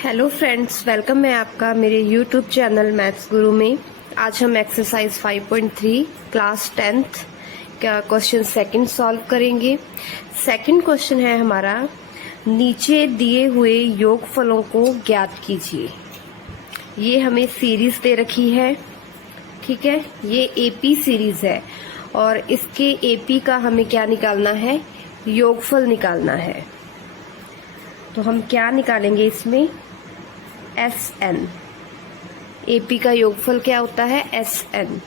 Hello friends, welcome है आपका मेरे यूट्यूब चैनल मैथ्स गुरु में। आज हम एक्सरसाइज 5.3 क्लास 10th का क्वेश्चन सेकंड सॉल्व करेंगे। सेकंड क्वेश्चन है हमारा, नीचे दिए हुए योगफलों को ज्ञात कीजिए। ये हमें सीरीज दे रखी है, ठीक है। ये एपी सीरीज है और इसके एपी का हमें क्या निकालना है, योगफल निकालना है। तो हम क्या निकालेंगे इसमें, SN। एपी का योगफल क्या होता है, SN।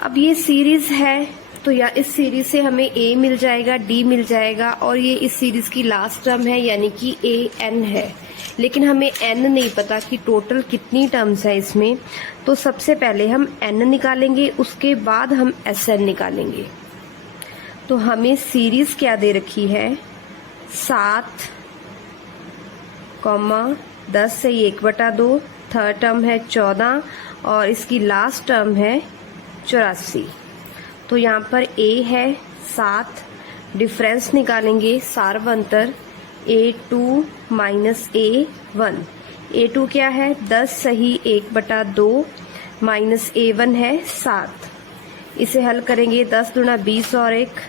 अब ये सीरीज है तो या इस सीरीज से हमें A मिल जाएगा, D मिल जाएगा और ये इस सीरीज की लास्ट टर्म है यानी कि AN है। लेकिन हमें N नहीं पता कि टोटल कितनी टर्म्स है इसमें। तो सबसे पहले हम N निकालेंगे, उसके बाद हम SN निकालेंगे। तो हमें सीरीज क्या दे रखी है, 7, 10 से 1/2, थर्ड टर्म है 14 और इसकी लास्ट टर्म है 84। तो यहाँ पर A है 7, डिफरेंस निकालेंगे सार्व अंतर A2 माइनस A1। A2 क्या है, 10 सही 1/2 माइनस A1 है 7। इसे हल करेंगे, 10 दूना 20 और 1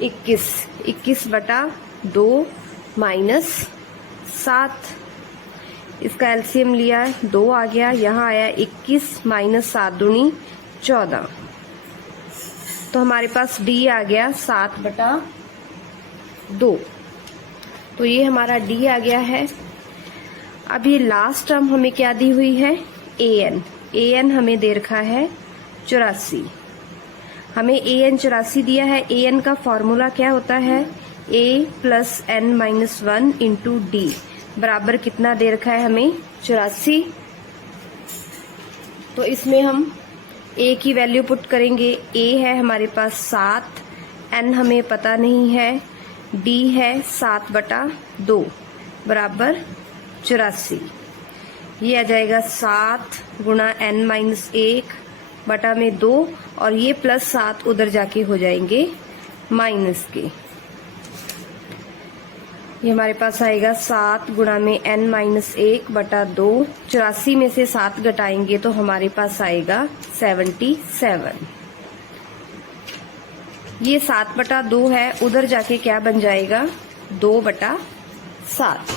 21, 21/2 माइनस 7। इसका एलसीएम लिया, 2 आ गया, यहाँ आया 21 माइनस 7 दूनी 14। तो हमारे पास D आ गया 7/2। तो ये हमारा D आ गया है। अब ये लास्ट टर्म हमें क्या दी हुई है, AN हमें दे रखा है 84। हमें AN 84 दिया है। AN का फॉर्मूला क्या होता है, A plus N minus 1 into D बराबर कितना दे रखा है हमें, 84। तो इसमें हम A की वैल्यू पुट करेंगे। A है हमारे पास 7, N हमें पता नहीं है, D है 7/2 बराबर 84। ये आ जाएगा 7 गुणा N माइनस 1/2 और ये प्लस 7 उधर जाके हो जाएंगे माइनस के। ये हमारे पास आएगा 7 गुणा में N माइनस 1/2, 84 में से 7 घटाएंगे तो हमारे पास आएगा 77। ये 7/2 है, उधर जाके क्या बन जाएगा, 2/7।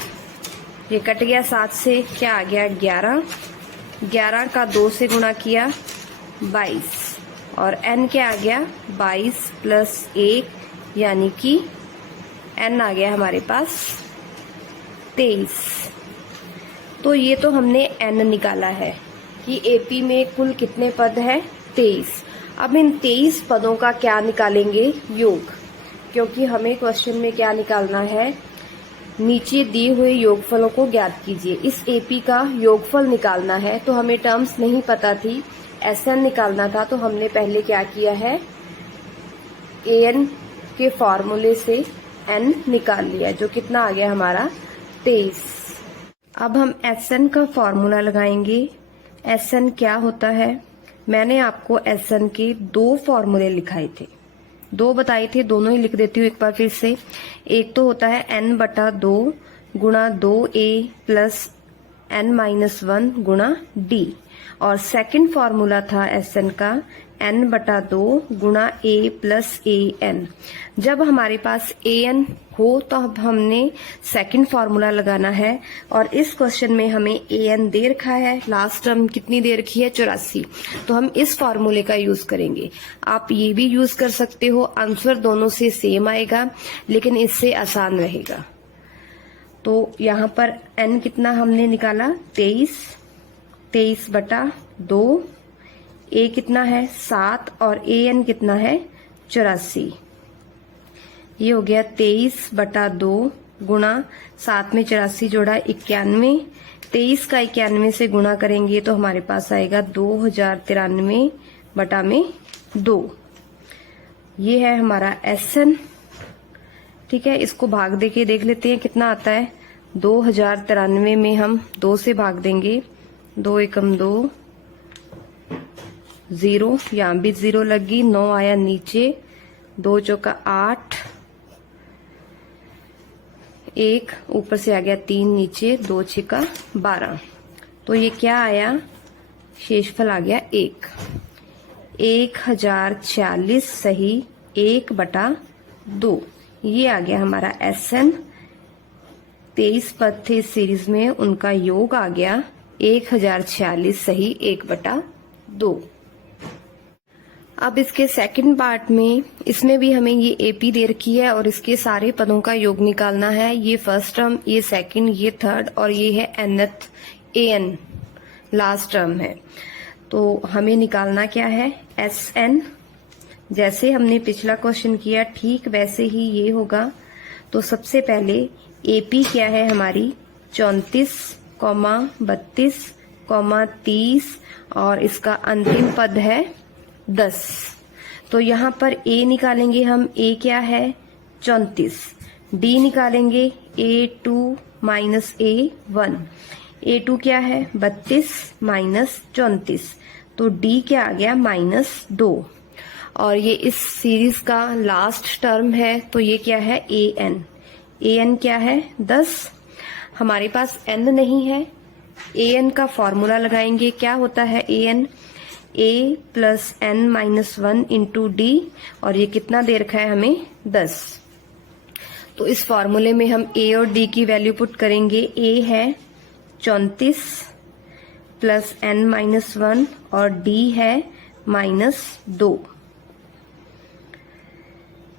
ये कट गया 7 से, क्या आ गया 11। 11 का 2 से गुणा किया 22 और N क्या आ गया, 22 प्लस 1 यानी कि N आ गया हमारे पास 23। तो ये तो हमने N निकाला है कि AP में कुल कितने पद है, 23। अब इन 23 पदों का क्या निकालेंगे, योग। क्योंकि हमें क्वेश्चन में क्या निकालना है, नीचे दिए हुए योगफलों को ज्ञात कीजिए। इस AP का योगफल निकालना है तो हमें टर्म्स नहीं पता थी, SN निकालना था। तो हमने पहले क्या किया है, AN के फॉर्मूले से N निकाल लिया, जो कितना आ गया हमारा 23। अब हम SN का फॉर्मूला लगाएंगे। SN क्या होता है, मैंने आपको SN के 2 फॉर्मूले लिखाए थे, 2 बताए थे, दोनों ही लिख देती हूँ एक बार फिर से। एक तो होता है N/2 गुणा 2A प्लस N माइनस 1 गुणा D और सेकंड फॉर्मूला था SN का N/2 गुणा A प्लस AN। जब हमारे पास AN हो तो अब हमने सेकंड फॉर्मूला लगाना है और इस क्वेश्चन में हमें AN दे रखा है, लास्ट टर्म कितनी दे रखी है, 84। तो हम इस फॉर्मूले का यूज करेंगे। आप ये भी यूज कर सकते हो, आंसर दोनों से सेम आएगा लेकिन इससे आसान रहेगा। तो यहाँ पर N कितना हमने निकाला, 23/2। A कितना है 7 और AN कितना है 84। ये हो गया 23/2 गुणा 7 में 84 जोड़ा 91। 23 का 91 से गुणा करेंगे तो हमारे पास आएगा 2093/2। ये है हमारा SN, ठीक है। इसको भाग देके देख लेते हैं कितना आता है। 2093 में हम 2 से भाग देंगे, 2 एकम 2, 0, यहाँ भी 0 लगी, 9 आया नीचे, 2 चौका 8, 1 ऊपर से आ गया 3 नीचे, 2 छिका 12। तो ये क्या आया, शेषफल आ गया 1। 1040 सही 1/2। ये आ गया हमारा SN। 23 पद थे इस सीरीज में, उनका योग आ गया 1046 सही 1/2। अब इसके सेकंड पार्ट में, इसमें भी हमें ये AP दे रखी है और इसके सारे पदों का योग निकालना है। ये फर्स्ट टर्म, ये सेकंड, ये थर्ड और ये है nth AN लास्ट टर्म है। तो हमें निकालना क्या है, SN। जैसे हमने पिछला क्वेश्चन किया ठीक वैसे ही ये होगा। तो सबसे पहले AP क्या है हमारी 34, 32, 30 और इसका अंतिम पद है 10। तो यहाँ पर A निकालेंगे हम, A क्या है 34। D निकालेंगे A2 माइनस A1। A2 क्या है 32 माइनस 34। तो D क्या आ गया -2। और ये इस सीरीज का लास्ट टर्म है, तो ये क्या है AN। AN क्या है 10। हमारे पास N नहीं है, AN का फॉर्मूला लगाएंगे। क्या होता है AN, A plus N minus 1 into D। और ये कितना दे रखा है हमें 10। तो इस फॉर्मूले में हम A और D की वैल्यू पुट करेंगे। A है 34 प्लस N माइनस 1 और D है -2।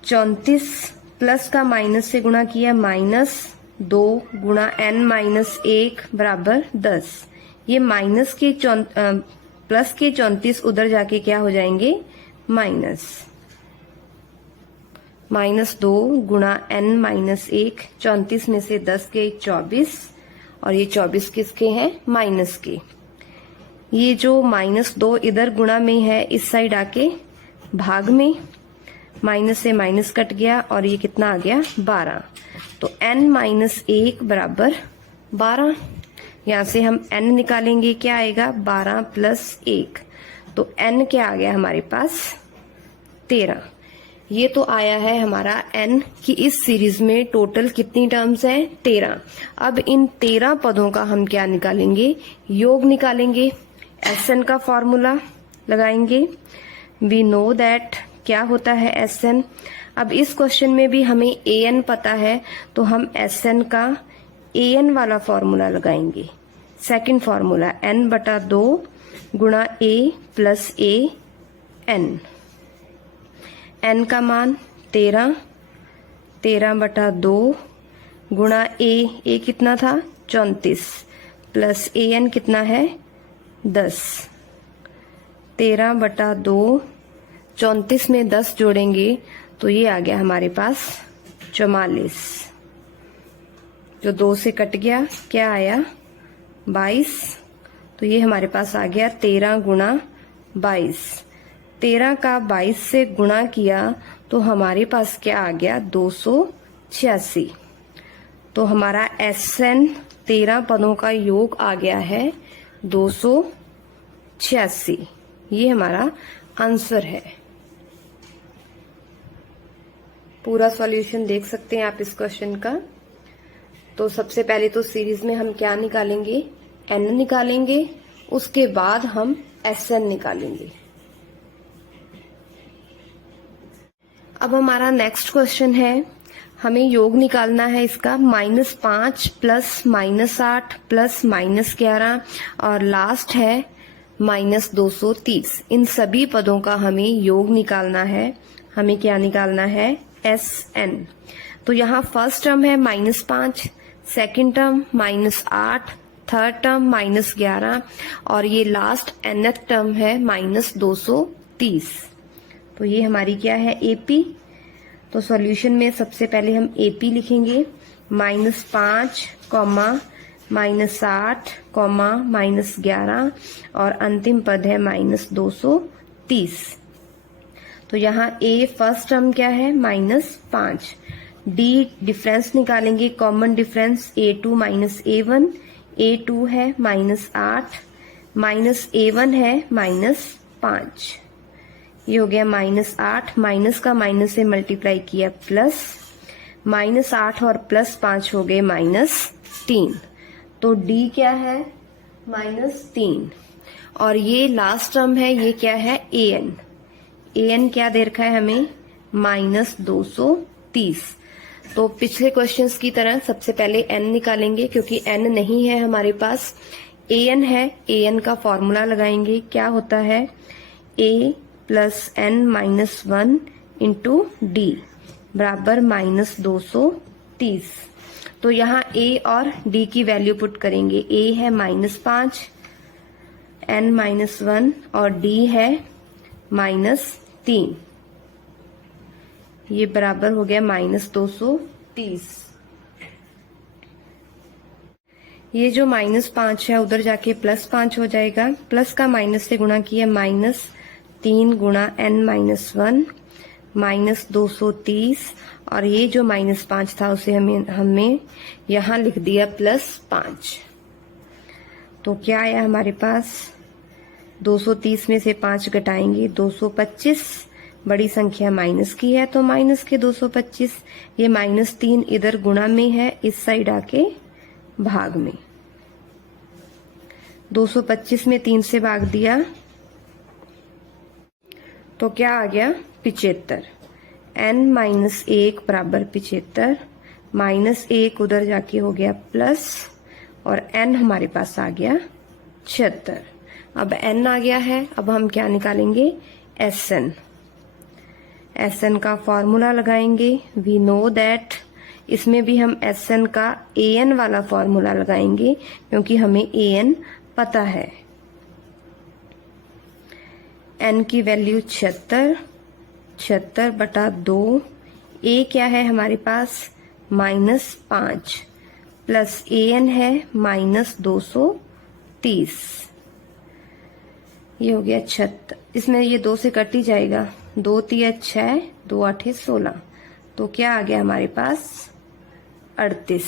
34 प्लस का माइनस से गुणा किया, -2 गुणा N माइनस 1 बराबर 10। ये माइनस के प्लस के 34 उधर जाके क्या हो जाएंगे, -2 गुणा N माइनस 1। 34 में से 10 के 24 और ये 24 किसके हैं, माइनस के। ये जो -2 इधर गुणा में है, इस साइड आके भाग में, माइनस से माइनस कट गया और ये कितना आ गया 12। तो N माइनस 1 बराबर 12। यहां से हम N निकालेंगे, क्या आएगा 12 प्लस 1। तो N क्या आ गया हमारे पास 13। ये तो आया है हमारा N की इस सीरीज में टोटल कितनी टर्म्स हैं 13। अब इन 13 पदों का हम क्या निकालेंगे, योग निकालेंगे। SN का फॉर्मूला लगाएंगे। वी नो दैट क्या होता है SN। अब इस क्वेश्चन में भी हमें AN पता है, तो हम SN का AN वाला फॉर्मूला लगाएंगे। सेकंड फॉर्मूला N/2 गुणा A प्लस AN। N का मान 13, 13/2 गुणा A कितना था 34 प्लस AN कितना है 10। 13/2, 34 में 10 जोड़ेंगे तो ये आ गया हमारे पास 44। जो 2 से कट गया, क्या आया 22। तो ये हमारे पास आ गया 13 गुणा 22। 13 का 22 से गुणा किया तो हमारे पास क्या आ गया 286। तो हमारा SN 13 पदों का योग आ गया है 286। ये हमारा आंसर है। पूरा सॉल्यूशन देख सकते हैं आप इस क्वेश्चन का। तो सबसे पहले तो सीरीज में हम क्या निकालेंगे, N निकालेंगे, उसके बाद हम SN निकालेंगे। अब हमारा नेक्स्ट क्वेश्चन है, हमें योग निकालना है इसका -5 प्लस -8 प्लस -11 और लास्ट है -230। इन सभी पदों का हमें योग निकालना है। हमें क्या निकालना है SN। तो यहाँ फर्स्ट टर्म है -5, सेकंड टर्म -8, थर्ड टर्म -11 और ये लास्ट nth टर्म है -230। तो ये हमारी क्या है AP। तो सॉल्यूशन में सबसे पहले हम AP लिखेंगे। -5, -8, -11 और अंतिम पद है -230। तो यहाँ A फर्स्ट टर्म क्या है -5। D डिफरेंस निकालेंगे, common difference A2 minus A1। A2 है -8, -A1 है -5। ये हो गया -8, माइनस का माइनस से मल्टीप्लाई किया प्लस, -8 और +5 हो गए -3। तो D क्या है? -3। और ये लास्ट टर्म है, ये क्या है? AN। AN क्या दे रखा है हमें? -230। तो पिछले क्वेश्चंस की तरह सबसे पहले n निकालेंगे, क्योंकि n नहीं है हमारे पास, an है। an का फॉर्मूला लगाएंगे, क्या होता है? a + n - 1 इंटू डी बराबर -230। तो यहाँ a और d की वैल्यू पुट करेंगे। a है -5, n - 1 और d है -3। ये बराबर हो गया -230। ये जो -5 है उधर जाके +5 हो जाएगा, प्लस का माइनस से गुणा किया, -3 गुणा n - 1 -230। और ये जो -5 था उसे हमने यहाँ लिख दिया +5। तो क्या आया हमारे पास? 230 में से 5 घटाएंगे 225। बड़ी संख्या माइनस की है तो माइनस के 225। ये -3 इधर गुणा में है, इस साइड आके भाग में। 225 में 3 से भाग दिया तो क्या आ गया? 75। n - 1 बराबर 75, -1 उधर जाके हो गया प्लस, और n हमारे पास आ गया 76। अब n आ गया है, अब हम क्या निकालेंगे? Sn। Sn का फॉर्मूला लगाएंगे। वी नो दैट, इसमें भी हम Sn का An वाला फॉर्मूला लगाएंगे, क्योंकि हमें An पता है। n की वैल्यू 76, 76/2। a क्या है हमारे पास? -5 प्लस an है -230। ये हो गया 76। इसमें ये 2 से कट ही जाएगा, 2 तिया 6, 2 8 16। तो क्या आ गया हमारे पास? 38।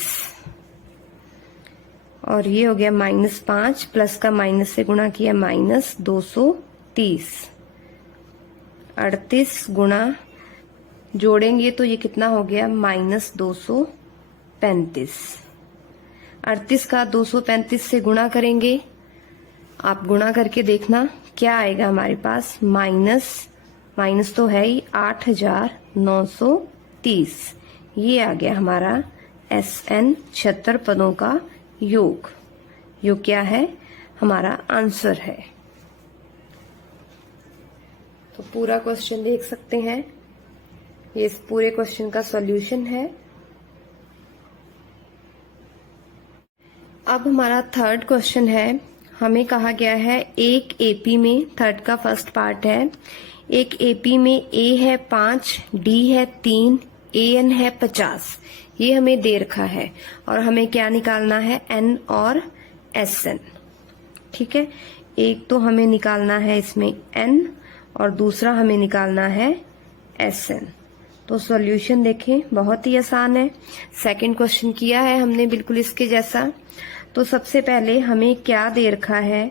और ये हो गया -5, प्लस का माइनस से गुणा किया, -230। 38 गुणा जोड़ेंगे तो ये कितना हो गया? -235। 38 का 235 से गुणा करेंगे, आप गुणा करके देखना क्या आएगा हमारे पास। माइनस तो है ही, 8930। ये आ गया हमारा Sn 76 पदों का योग। योग क्या है? हमारा आंसर है। तो पूरा क्वेश्चन देख सकते हैं, ये इस पूरे क्वेश्चन का सॉल्यूशन है। अब हमारा थर्ड क्वेश्चन है। हमें कहा गया है एक एपी में, थर्ड का फर्स्ट पार्ट है, एक एपी में ए है 5, डी है 3, एन है 50। ये हमें दे रखा है और हमें क्या निकालना है? एन और एस एन। ठीक है, एक तो हमें निकालना है इसमें एन और दूसरा हमें निकालना है एस एन। तो सॉल्यूशन देखें, बहुत ही आसान है। सेकंड क्वेश्चन किया है हमने बिल्कुल इसके जैसा। तो सबसे पहले हमें क्या दे रखा है?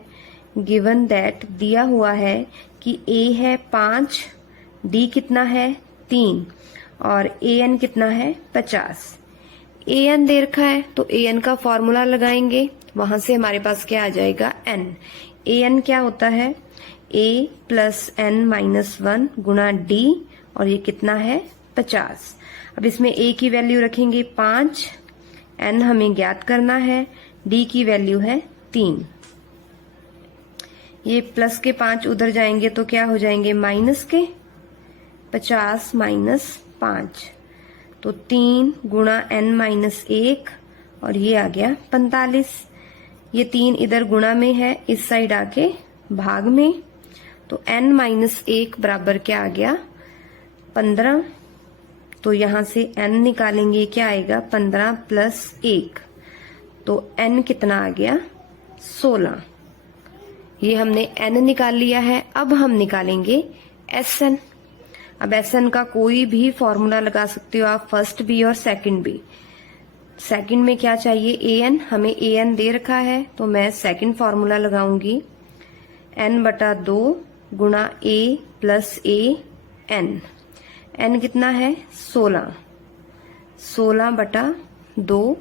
गिवन दैट दिया हुआ है कि ए है 5, डी कितना है 3 और ए एन कितना है 50। ए एन दे रखा है तो ए एन का फॉर्मूला लगाएंगे, वहां से हमारे पास क्या आ जाएगा? एन। ए एन क्या होता है? ए प्लस एन माइनस 1 गुणा डी, और ये कितना है 50। अब इसमें ए की वैल्यू रखेंगे 5, एन हमें ज्ञात करना है, डी की वैल्यू है 3। ये प्लस के 5 उधर जाएंगे तो क्या हो जाएंगे? माइनस के 50 माइनस 5, तो 3 गुणा n माइनस 1 और ये आ गया 45। ये 3 इधर गुणा में है, इस साइड आके भाग में, तो n माइनस 1 बराबर क्या आ गया? 15। तो यहां से n निकालेंगे, क्या आएगा? 15 प्लस 1, तो n कितना आ गया? 16। ये हमने n निकाल लिया है। अब हम निकालेंगे Sn। अब Sn का कोई भी फॉर्मूला लगा सकते हो आप, फर्स्ट भी और सेकंड भी। सेकंड में क्या चाहिए? an। हमें an दे रखा है तो मैं सेकंड फॉर्मूला लगाऊंगी, n/2 गुणा a plus a n। n कितना है? 16। 16/2।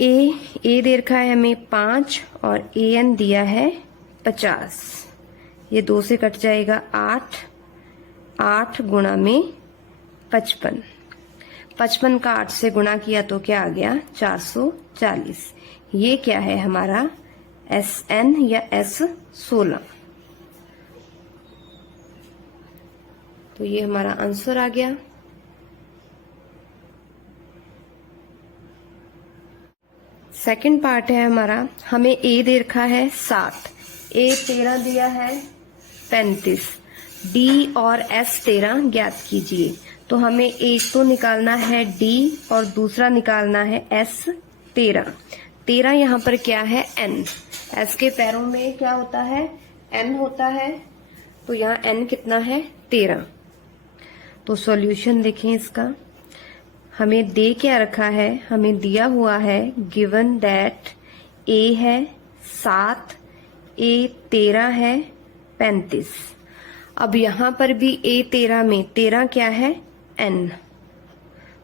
ए दे रखा है हमें 5 और an दिया है 50। ये 2 से कट जाएगा 8। 8 गुणा में 55। 55 का 8 से गुणा किया तो क्या आ गया 440। ये क्या है हमारा SN या S16। तो ये हमारा आंसर आ गया। सेकंड पार्ट है हमारा, हमें ए दे रखा है 7, ए 13 दिया है 35, डी और एस 13 ज्ञात कीजिए। तो हमें एक तो निकालना है डी और दूसरा निकालना है एस 13। 13 यहाँ पर क्या है एन, एस के पैरों में क्या होता है एन होता है, तो यहाँ एन कितना है 13। तो सॉल्यूशन देखें इसका, हमें दे क्या रखा है, हमें दिया हुआ है गिवन दैट ए है 7, ए 13 है 35। अब यहां पर भी ए 13 में 13 क्या है एन,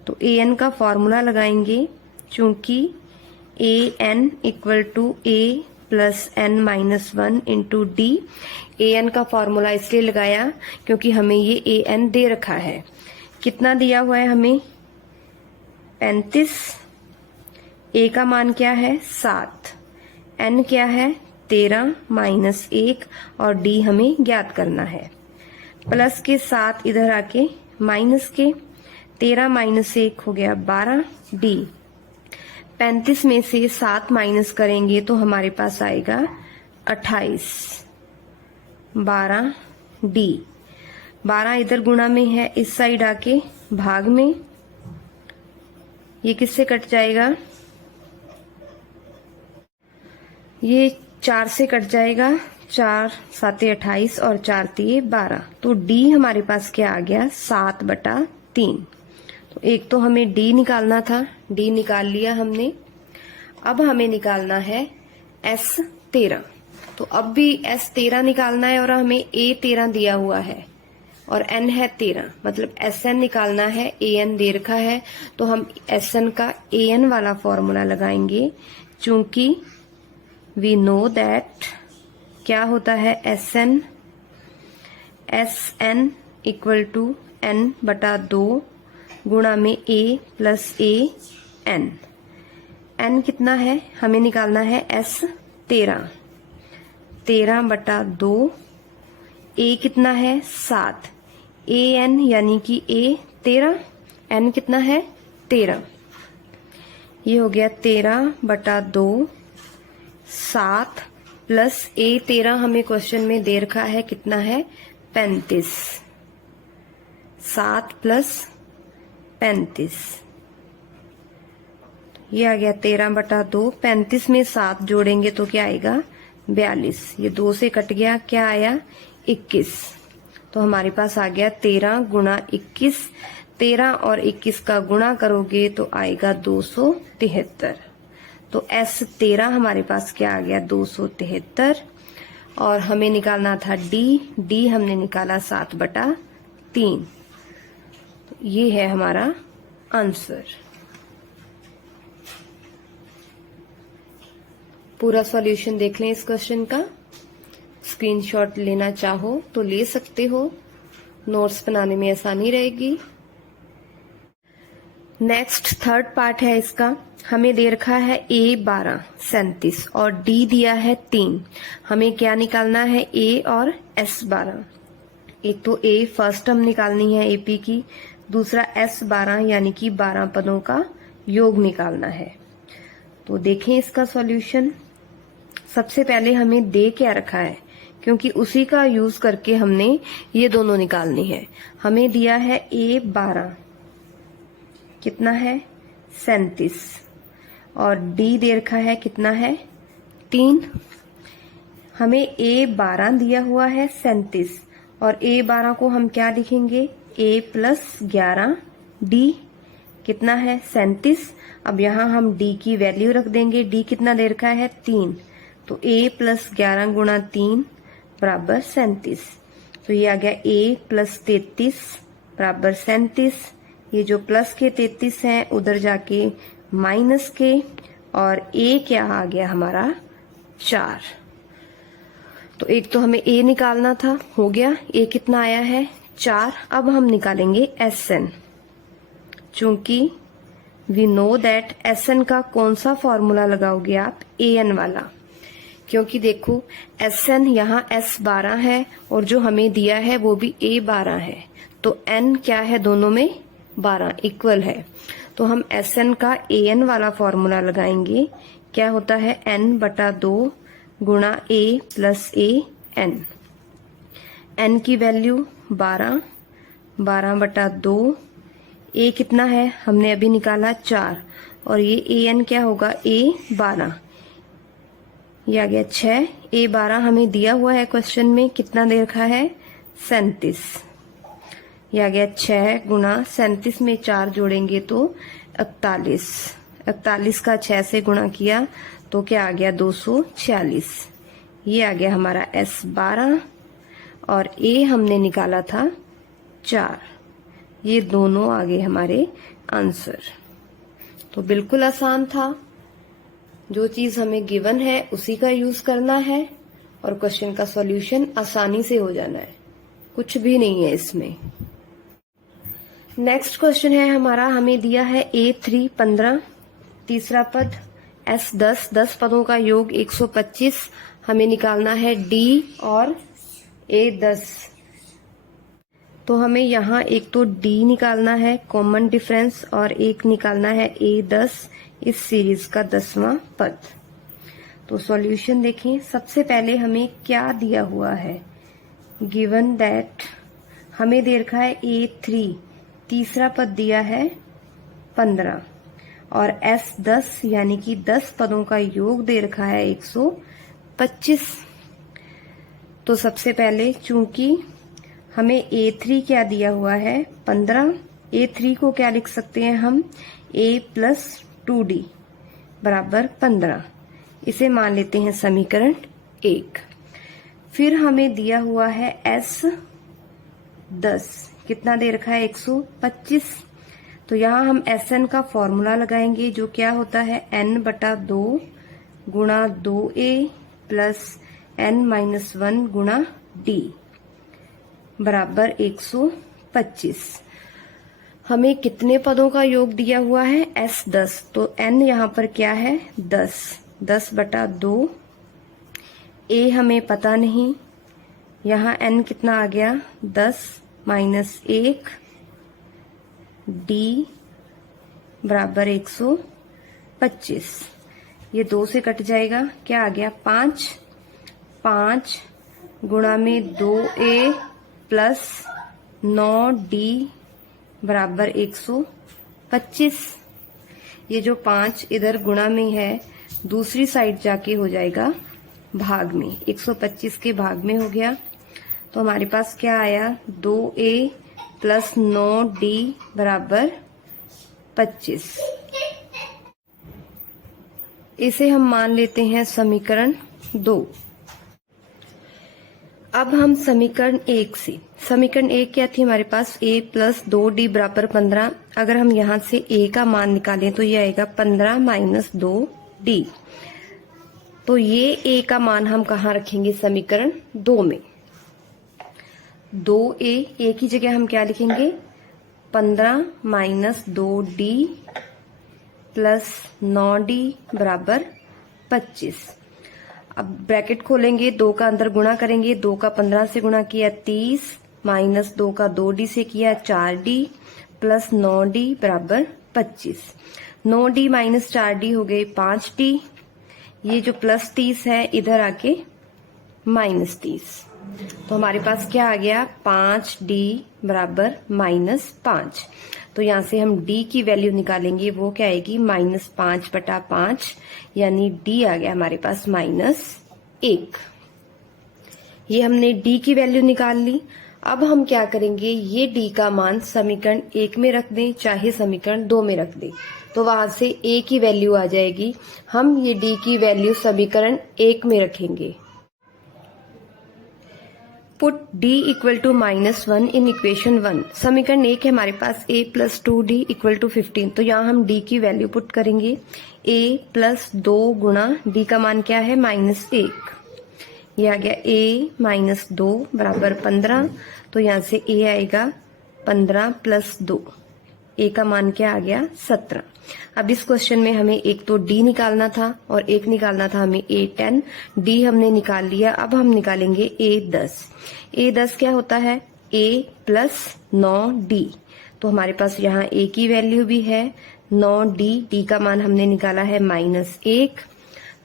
तो ए एन का फॉर्मूला लगाएंगे। चूंकि A N equal to A plus N minus 1 into D. A N का फॉर्मूला इसलिए लगाया क्योंकि हमें ये ए एन दे रखा है। कितना दिया हुआ है हमें 35, ए का मान क्या है 7, एन क्या है 13 माइनस 1 और डी हमें ज्ञात करना है। प्लस के साथ इधर आके माइनस के 13 माइनस 1 हो गया 12, डी 35 में से 7 माइनस करेंगे तो हमारे पास आएगा 28, 12 डी। 12 इधर गुणा में है, इस साइड आके भाग में, ये किससे कट जाएगा, ये 4 से कट जाएगा, 4 7 28 और 4 3 12। तो डी हमारे पास क्या आ गया 7/3। तो एक तो हमें डी निकालना था, डी निकाल लिया हमने। अब हमें निकालना है S13। तो अब भी S13 निकालना है और हमें A13 दिया हुआ है और n है 13, मतलब SN निकालना है। AN दे रखा है तो हम SN का AN वाला फॉर्मूला लगाएंगे। चूंकि वी नो दैट क्या होता है SN इक्वल टू n/2 गुणा में A प्लस AN। n कितना है हमें निकालना है S13, 13/2। A कितना है 7, AN यानी कि A 13, N कितना है 13। ये हो गया 13/2, 7 प्लस A 13 हमें क्वेश्चन में दे रखा है कितना है 35, 7 प्लस 35, ये आ गया 13/2। 35 में 7 जोड़ेंगे तो क्या आएगा 42। ये 2 से कट गया, क्या आया 21। तो हमारे पास आ गया 13 गुणा 21। 13 और 21 का गुणा करोगे तो आएगा 273। तो S13 हमारे पास क्या आ गया 273। और हमें निकालना था डी हमने निकाला 7/3। तो ये है हमारा आंसर। पूरा सॉल्यूशन देख लें इस क्वेश्चन का। स्क्रीनशॉट लेना चाहो तो ले सकते हो, नोट्स बनाने में आसानी रहेगी। नेक्स्ट थर्ड पार्ट है इसका, हमें दे रखा है A 12 37 और D दिया है 3। हमें क्या निकालना है A और S 12। एक तो A फर्स्ट टर्म निकालनी है AP की, दूसरा S 12 यानी कि 12 पदों का योग निकालना है। तो देखें इसका सॉल्यूशन। सबसे पहले हमें दे क्या रखा है, क्योंकि उसी का यूज करके हमने ये दोनों निकालनी है। हमें दिया है A 12 कितना है 37 और D दे रखा है कितना है 3। हमें A 12 दिया हुआ है 37 और A 12 को हम क्या लिखेंगे A प्लस 11, D कितना है 37। अब यहाँ हम D की वैल्यू रख देंगे। D कितना दे रखा है 3, तो A प्लस 11 गुणा 3 बराबर 37। तो ये आ गया A प्लस 33 बराबर 37। ये जो प्लस के 33 हैं उधर जाके माइनस के, और a क्या आ गया हमारा 4। तो एक तो हमें a निकालना था, हो गया। a कितना आया है 4। अब हम निकालेंगे Sn, चूंकि वी नो दैट Sn का कौन सा फॉर्मूला लगाओगे आप, An वाला, क्योंकि देखो Sn यहाँ S12 है और जो हमें दिया है वो भी A12 है, तो n क्या है दोनों में 12 इक्वल है। तो हम Sn का An वाला फॉर्मूला लगाएंगे, क्या होता है n/2 गुणा a plus a n। n की वैल्यू 12, 12/2, a कितना है हमने अभी निकाला 4, और ये an क्या होगा a12, ये आ गया 6। a12 हमें दिया हुआ है क्वेश्चन में, कितना दे रखा है 37, ये आ गया 6 गुणा 37 में 4 जोड़ेंगे तो 41, 41 का 6 से गुणा किया तो क्या आ गया 246। ये आ गया हमारा S12 और a हमने निकाला था 4। ये दोनों आ गए हमारे आंसर। तो बिल्कुल आसान था, जो चीज हमें गिवन है उसी का यूज करना है और क्वेश्चन का सॉल्यूशन आसानी से हो जाना है, कुछ भी नहीं है इसमें। नेक्स्ट क्वेश्चन है हमारा, हमें दिया है A3 15, तीसरा पद S10, 10 पदों का योग 125, हमें निकालना है D और A10। तो हमें यहाँ एक तो D निकालना है कॉमन डिफरेंस और एक निकालना है A10, इस सीरीज का 10वां पद। तो सॉल्यूशन देखें, सबसे पहले हमें क्या दिया हुआ है, गिवन दैट हमें दे रखा है A3, तीसरा पद दिया है 15 और S10 यानी कि 10 पदों का योग दे रखा है 125। तो सबसे पहले चूंकि हमें A3 क्या दिया हुआ है 15, A3 को क्या लिख सकते हैं हम, A प्लस 2D बराबर 15, इसे मान लेते हैं समीकरण 1। फिर हमें दिया हुआ है S10, कितना दे रखा है 125। तो यहाँ हम Sn का फॉर्मूला लगाएंगे, जो क्या होता है n/2 गुणा 2a प्लस n-1 गुणा d बराबर 125। हमें कितने पदों का योग दिया हुआ है S10, तो n यहाँ पर क्या है 10, 10/2, a हमें पता नहीं, यहाँ n कितना आ गया 10 माइनस 1, d बराबर 125। ये 2 से कट जाएगा, क्या आ गया 5, 5 गुणा में 2a प्लस 9d बराबर 125। ये जो 5 इधर गुणा में है दूसरी साइड जाके हो जाएगा भाग में, 125 के भाग में हो गया। तो हमारे पास क्या आया 2a प्लस 9d बराबर 25। इसे हम मान लेते हैं समीकरण 2। अब हम समीकरण 1 से, समीकरण 1 क्या थी हमारे पास, a प्लस 2d बराबर 15। अगर हम यहाँ से a का मान निकालें तो ये आएगा 15 माइनस 2d। तो ये a का मान हम कहाँ रखेंगे, समीकरण 2 में। 2a की जगह हम क्या लिखेंगे 15 माइनस 2d प्लस 9d बराबर 25। अब ब्रैकेट खोलेंगे, 2 का अंदर गुणा करेंगे, 2 का 15 से गुणा किया 30 माइनस 2 का 2d से किया 4d प्लस 9d बराबर 25। 9d माइनस 4d हो गए 5d, ये जो प्लस 30 है इधर आके माइनस 30। तो हमारे पास क्या आ गया 5d बराबर -5। तो यहाँ से हम d की वैल्यू निकालेंगे, वो क्या आएगी -5/5, यानी d आ गया हमारे पास -1। ये हमने d की वैल्यू निकाल ली। अब हम क्या करेंगे, ये d का मान समीकरण 1 में रख दें चाहे समीकरण 2 में रख दें, तो वहां से a की वैल्यू आ जाएगी। हम ये d की वैल्यू समीकरण 1 में रखेंगे। Put d equal to -1 in equation 1। समीकरण 1 है हमारे पास a plus 2d equal to 15। तो यहाँ हम d की वैल्यू पुट करेंगे। a प्लस 2 गुणा d का मान क्या है -1। ये आ गया a माइनस 2 बराबर 15। तो यहाँ से a आएगा 15 प्लस 2, a का मान क्या आ गया 17। अब इस क्वेश्चन में हमें एक तो d निकालना था और एक निकालना था हमें a10। d हमने निकाल लिया, अब हम निकालेंगे a10। a10 क्या होता है a प्लस 9d। तो हमारे पास यहाँ a की वैल्यू भी है 9d, d का मान हमने निकाला है -1।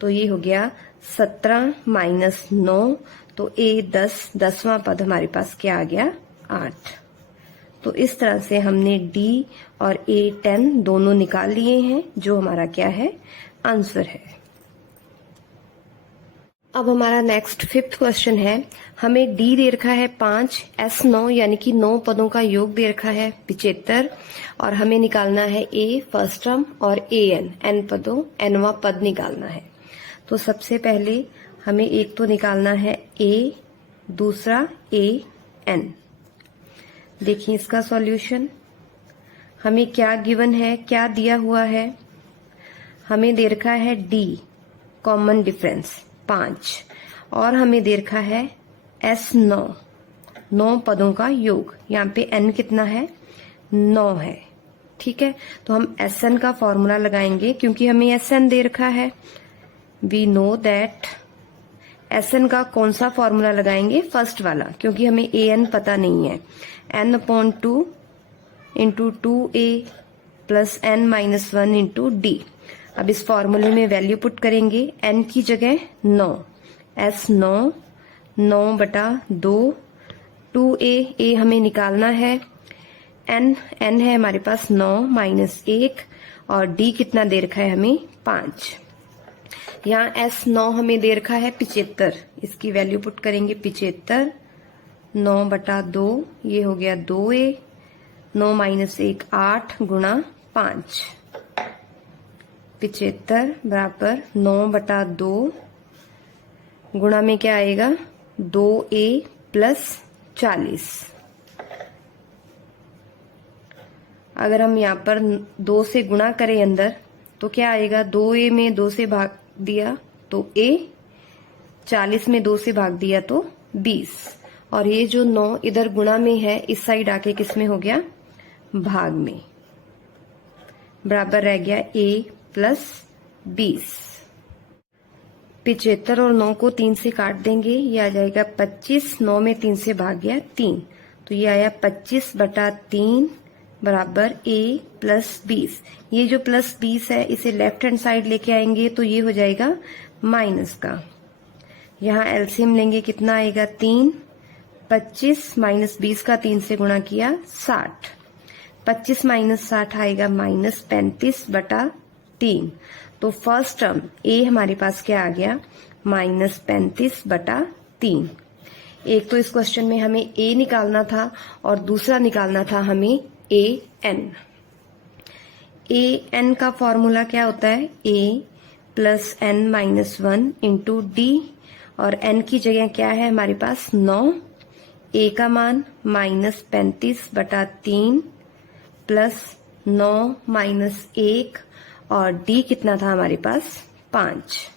तो ये हो गया 17 माइनस 9। तो a10 10वां पद हमारे पास क्या आ गया 8। तो इस तरह से हमने D और A10 दोनों निकाल लिए हैं, जो हमारा क्या है आंसर है। अब हमारा नेक्स्ट 5th क्वेश्चन है। हमें D दे रखा है 5, S9 यानी कि 9 पदों का योग दे रखा है 75 और हमें निकालना है A फर्स्ट टर्म और AN N पदों Nवां पद निकालना है। तो सबसे पहले हमें एक तो निकालना है A, दूसरा AN। देखिए इसका सॉल्यूशन। हमें क्या गिवन है, क्या दिया हुआ है, हमें दे रखा है D कॉमन डिफरेंस 5 और हमें दे रखा है S9 9 पदों का योग। यहाँ पे N कितना है 9 है। ठीक है, तो हम SN का फॉर्मूला लगाएंगे क्योंकि हमें SN दे रखा है। वी नो दैट SN का कौन सा फॉर्मूला लगाएंगे, फर्स्ट वाला, क्योंकि हमें AN पता नहीं है। n/2 into 2a plus n-1 into d। अब इस फॉर्मूले में वैल्यू पुट करेंगे। n की जगह 9, S9 9/2, 2a हमें निकालना है। n है हमारे पास 9 माइनस 1 और d कितना दे रखा है हमें 5। यहाँ S9 हमें दे रखा है 75, इसकी वैल्यू पुट करेंगे 75 9/2, ये हो गया 2a, 9 माइनस 1 8 गुणा 5। 75 बराबर 9/2 गुणा में क्या आएगा 2a प्लस 40। अगर हम यहाँ पर 2 से गुणा करें अंदर तो क्या आएगा, 2a में 2 से भाग दिया तो a, 40 में 2 से भाग दिया तो 20 और ये जो 9 इधर गुणा में है इस साइड आके किस में हो गया भाग में, बराबर रह गया a प्लस 20। 75 और 9 को 3 से काट देंगे, ये आ जाएगा 25। 9 में 3 से भाग गया 3, तो ये आया 25/3 बराबर a प्लस 20। ये जो प्लस 20 है इसे लेफ्ट हैंड साइड लेके आएंगे तो ये हो जाएगा माइनस का। यहाँ एलसीएम लेंगे, कितना आएगा 3, 25 माइनस 20 का 3 से गुणा किया 60, 25 माइनस 60 आएगा -35/3। तो फर्स्ट टर्म a हमारे पास क्या आ गया -35/3। एक तो इस क्वेश्चन में हमें a निकालना था और दूसरा निकालना था हमें AN। AN का फॉर्मूला क्या होता है a plus n-1 into d और n की जगह क्या है हमारे पास 9, a का मान -35/3 प्लस 9 माइनस 1 और d कितना था हमारे पास 5।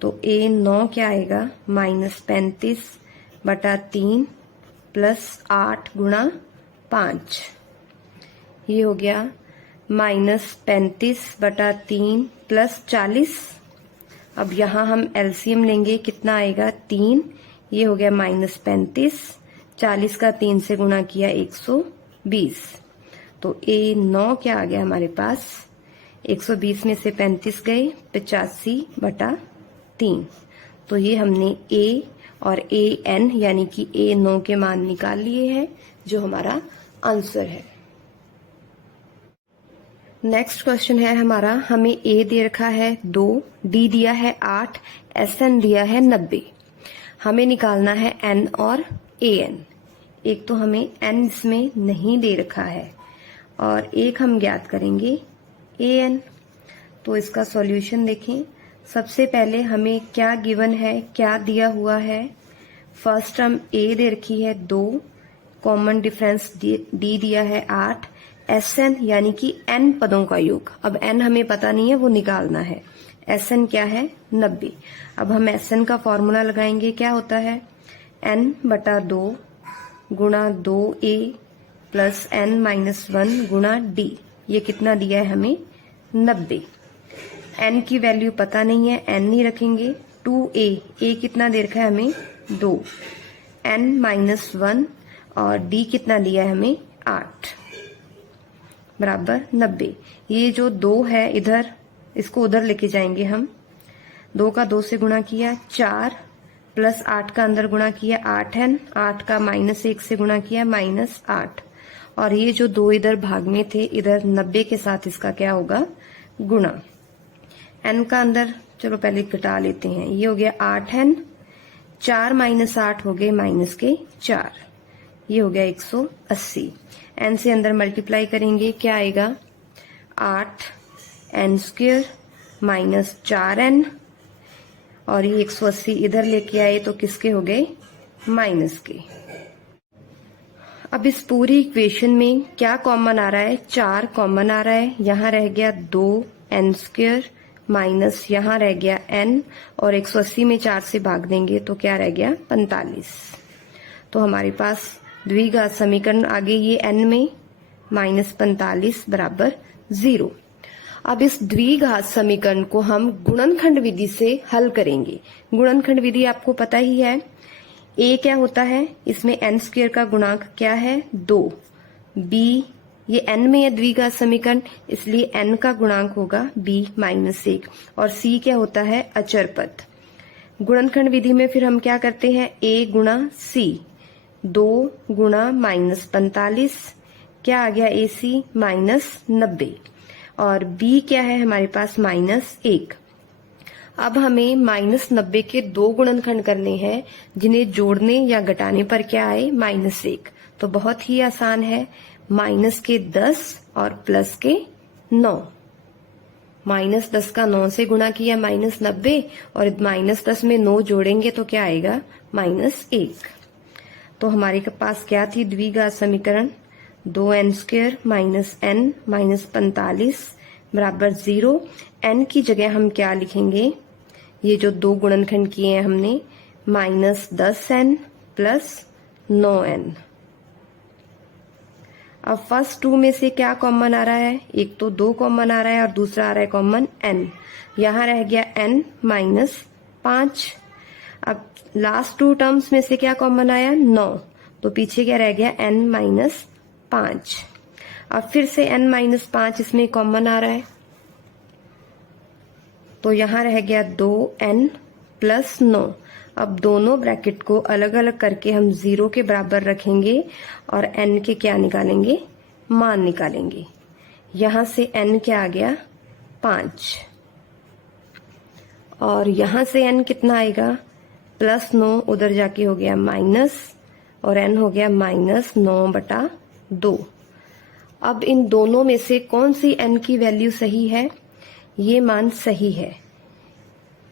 तो a 9 क्या आएगा -35/3 प्लस 8 गुणा 5, ये हो गया -35/3 प्लस 40। अब यहाँ हम एलसीएम लेंगे, कितना आएगा 3, ये हो गया -35, 40 का 3 से गुणा किया 120। तो a 9 क्या आ गया हमारे पास 120 में से 35 गए 85/3। तो ये हमने a और AN यानी कि a 9 के मान निकाल लिए हैं, जो हमारा आंसर है। नेक्स्ट क्वेश्चन है हमारा, हमें a दे रखा है 2, d दिया है 8, SN दिया है 90। हमें निकालना है n और AN। एक तो हमें n इसमें नहीं दे रखा है और एक हम ज्ञात करेंगे AN। तो इसका सॉल्यूशन देखें। सबसे पहले हमें क्या गिवन है, क्या दिया हुआ है, फर्स्ट टर्म ए दे रखी है 2, कॉमन डिफरेंस डी दिया है 8, SN यानी कि n पदों का योग। अब n हमें पता नहीं है, वो निकालना है। SN क्या है 90। अब हम SN का फॉर्मूला लगाएंगे, क्या होता है n/2 गुणा 2a प्लस n-1 गुणा d। ये कितना दिया है हमें 90। n की वैल्यू पता नहीं है, n नहीं रखेंगे। 2a, a कितना दे रखा है हमें 2, n-1 और d कितना दिया है हमें 8 बराबर 90। ये जो 2 है इधर, इसको उधर लेके जाएंगे हम। 2 का 2 से गुणा किया 4 प्लस 8 का अंदर गुणा किया 8n, 8 का -1 से गुणा किया -8। और ये जो 2 इधर भाग में थे, इधर 90 के साथ इसका क्या होगा गुणा। n का अंदर चलो पहले घटा लेते हैं, ये हो गया 8n, 4 - 8 हो गए -4, ये हो गया 180। n से अंदर मल्टीप्लाई करेंगे, क्या आएगा 8n² -4n, और ये 180 इधर लेके आए तो किसके हो गए माइनस के। अब इस पूरी इक्वेशन में क्या कॉमन आ रहा है, 4 कॉमन आ रहा है। यहाँ रह गया 2n² माइनस यहाँ रह गया n, और 180 में 4 से भाग देंगे तो क्या रह गया 45। तो हमारे पास द्विघात समीकरण आ गई ये n में -45 बराबर 0। अब इस द्विघात समीकरण को हम गुणनखंड विधि से हल करेंगे। गुणनखंड विधि आपको पता ही है। a क्या होता है, इसमें n² का गुणांक क्या है 2, b ये n में है द्विघात समीकरण, इसलिए n का गुणांक होगा b -1, और c क्या होता है अचर पद। गुणनखंड विधि में फिर हम क्या करते हैं, a गुणा c, 2 गुणा -45, क्या आ गया ac -90, और b क्या है हमारे पास -1। अब हमें -90 के 2 गुणनखंड करने हैं, जिन्हें जोड़ने या घटाने पर क्या आए -1। तो बहुत ही आसान है, माइनस के 10 और प्लस के 9। -10 का 9 से गुणा किया -90, और -10 में 9 जोड़ेंगे तो क्या आएगा -1। तो हमारे पास क्या थी द्विघात समीकरण, 2n² -n -45 बराबर 0। n की जगह हम क्या लिखेंगे, ये जो 2 गुणनखंड किए हैं हमने, -10n प्लस 9n। अब फर्स्ट 2 में से क्या कॉमन आ रहा है, एक तो 2 कॉमन आ रहा है और दूसरा आ रहा है कॉमन n। यहाँ रह गया n -5। अब लास्ट 2 टर्म्स में से क्या कॉमन आया 9, तो पीछे क्या रह गया n -5। अब फिर से n -5 इसमें कॉमन आ रहा है, तो यहाँ रह गया 2n प्लस 9। अब दोनों ब्रैकेट को अलग अलग करके हम 0 के बराबर रखेंगे और n के क्या निकालेंगे, मान निकालेंगे। यहाँ से n क्या आ गया 5, और यहाँ से n कितना आएगा +9, उधर जाके हो गया माइनस, और n हो गया -9/2। अब इन दोनों में से कौन सी n की वैल्यू सही है, ये मान सही है,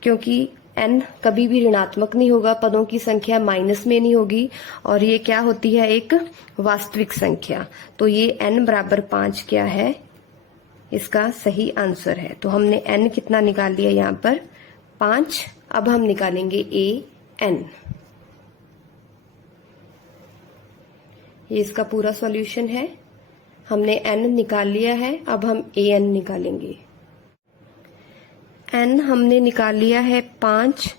क्योंकि n कभी भी ऋणात्मक नहीं होगा, पदों की संख्या माइनस में नहीं होगी, और ये क्या होती है एक वास्तविक संख्या। तो ये n बराबर 5 क्या है, इसका सही आंसर है। तो हमने n कितना निकाल लिया यहाँ पर 5। अब हम निकालेंगे an। ये इसका पूरा सॉल्यूशन है, हमने n निकाल लिया है। अब हम an निकालेंगे। n हमने निकाल लिया है 5,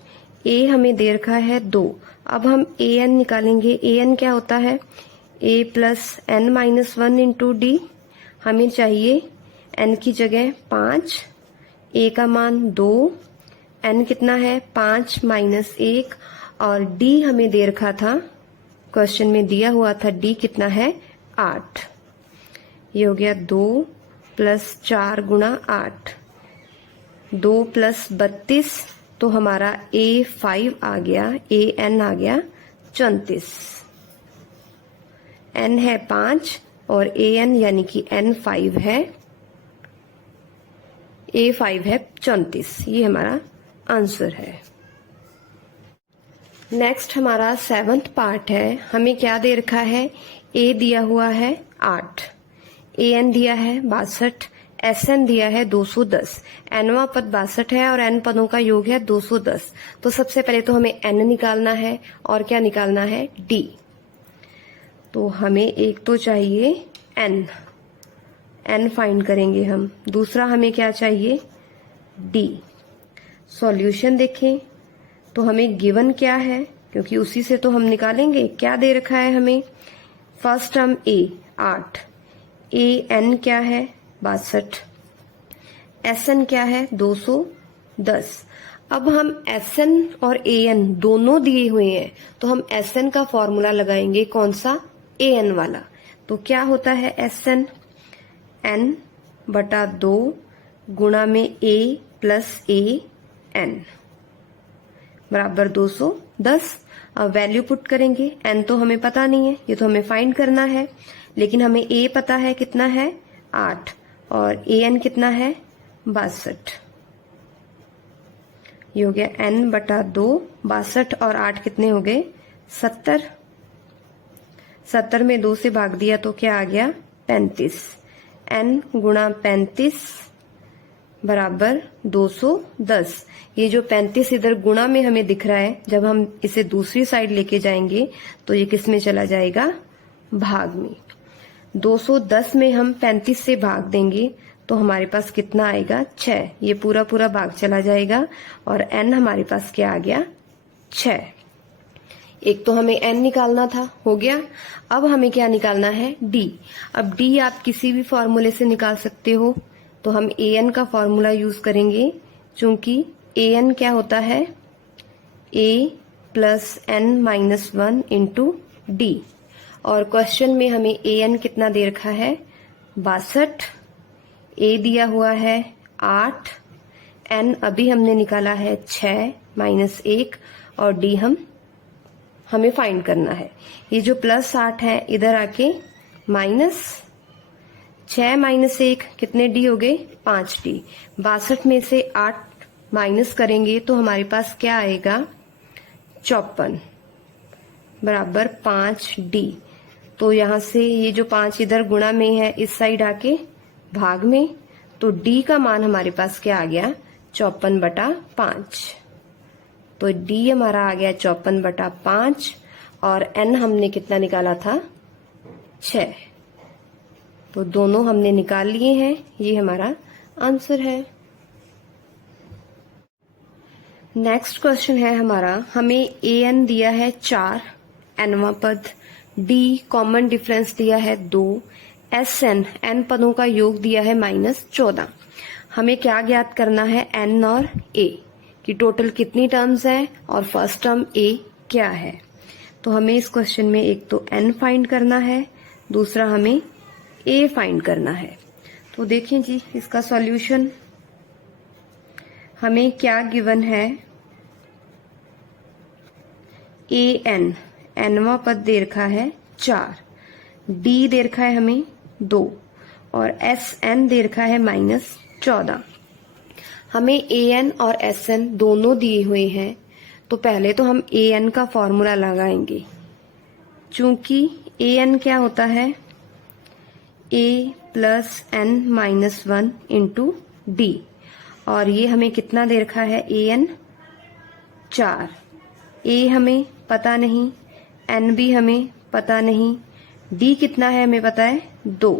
a हमें दे रखा है 2। अब हम an निकालेंगे। an क्या होता है, a plus n-1 into D. हमें चाहिए n की जगह 5, a का मान 2, n कितना है 5 -1, और d हमें दे रखा था, क्वेश्चन में दिया हुआ था d कितना है 8। ये हो गया 2 + 4 × 8, 2 + 32, तो हमारा A5 आ गया, an आ गया 34। n है 5 और an यानी कि n5 है, A5 है 34। ये हमारा आंसर है। नेक्स्ट हमारा 7th पार्ट है। हमें क्या दे रखा है, ए दिया हुआ है 8, ए एन दिया है 62, एस एन दिया है 210, एनवा पद 62 है और एन पदों का योग है 210। तो सबसे पहले तो हमें एन निकालना है और क्या निकालना है, डी। तो हमें एक तो चाहिए एन, एन फाइंड करेंगे हम। दूसरा हमें क्या चाहिए, डी। सॉल्यूशन देखें तो हमें गिवन क्या है, क्योंकि उसी से तो हम निकालेंगे। क्या दे रखा है हमें, फर्स्ट टर्म ए 8, ए एन क्या है 62, एस एन क्या है 210। अब हम एस एन और ए एन दोनों दिए हुए हैं, तो हम एस एन का फॉर्मूला लगाएंगे, कौन सा, ए एन वाला। तो क्या होता है एस एन, एन बटा 2 गुणा में ए प्लस ए एन बराबर 210। अब वैल्यू पुट करेंगे, एन तो हमें पता नहीं है, ये तो हमें फाइंड करना है, लेकिन हमें ए पता है कितना है 8 और ए एन कितना है 62। ये हो गया एन बटा 2, 62 और 8 कितने हो गए 70। 70 में 2 से भाग दिया तो क्या आ गया 35। एन गुणा 35 बराबर 210। ये जो 35 इधर गुणा में हमें दिख रहा है, जब हम इसे दूसरी साइड लेके जाएंगे तो ये किस में चला जाएगा, भाग में। 210 में हम 35 से भाग देंगे तो हमारे पास कितना आएगा 6। ये पूरा पूरा भाग चला जाएगा और एन हमारे पास क्या आ गया 6। एक तो हमें एन निकालना था, हो गया। अब हमें क्या निकालना है, डी। अब डी आप किसी भी फॉर्मूले से निकाल सकते हो, तो हम ए एन का फॉर्मूला यूज करेंगे, चूंकि ए एन क्या होता है, A plus N minus 1 into D. और क्वेश्चन में हमें ए एन कितना दे रखा है 62, ए दिया हुआ है 8, एन अभी हमने निकाला है 6 माइनस 1 और डी हमें फाइंड करना है। ये जो प्लस 8 है इधर आके माइनस 6 माइनस 1 कितने डी हो गए 5 डी। 62 में से 8 माइनस करेंगे तो हमारे पास क्या आएगा 54 बराबर 5 डी। तो यहां से ये जो 5 इधर गुणा में है, इस साइड आके भाग में, तो डी का मान हमारे पास क्या आ गया 54 बटा 5। तो डी हमारा आ गया 54 बटा 5 और एन हमने कितना निकाला था 6। तो दोनों हमने निकाल लिए हैं, ये हमारा आंसर है। नेक्स्ट क्वेश्चन है हमारा, हमें ए एन दिया है 4, एनवा पद, डी कॉमन डिफरेंस दिया है 2, एस एन एन पदों का योग दिया है -14। हमें क्या ज्ञात करना है, एन और ए की टोटल कितनी टर्म्स है और फर्स्ट टर्म ए क्या है। तो हमें इस क्वेश्चन में एक तो एन फाइंड करना है, दूसरा हमें ए फाइंड करना है। तो देखिए जी इसका सॉल्यूशन, हमें क्या गिवन है, ए एन एनवा पद दे रखा है 4, डी दे रखा है हमें 2 और एस एन दे रखा है -14। हमें ए एन और एस एन दोनों दिए हुए हैं, तो पहले तो हम ए एन का फॉर्मूला लगाएंगे। चूंकि ए एन क्या होता है, A plus N minus 1 into D, और ये हमें कितना दे रखा है ए एन 4, ए हमें पता नहीं, एन भी हमें पता नहीं, डी कितना है हमें पता है 2।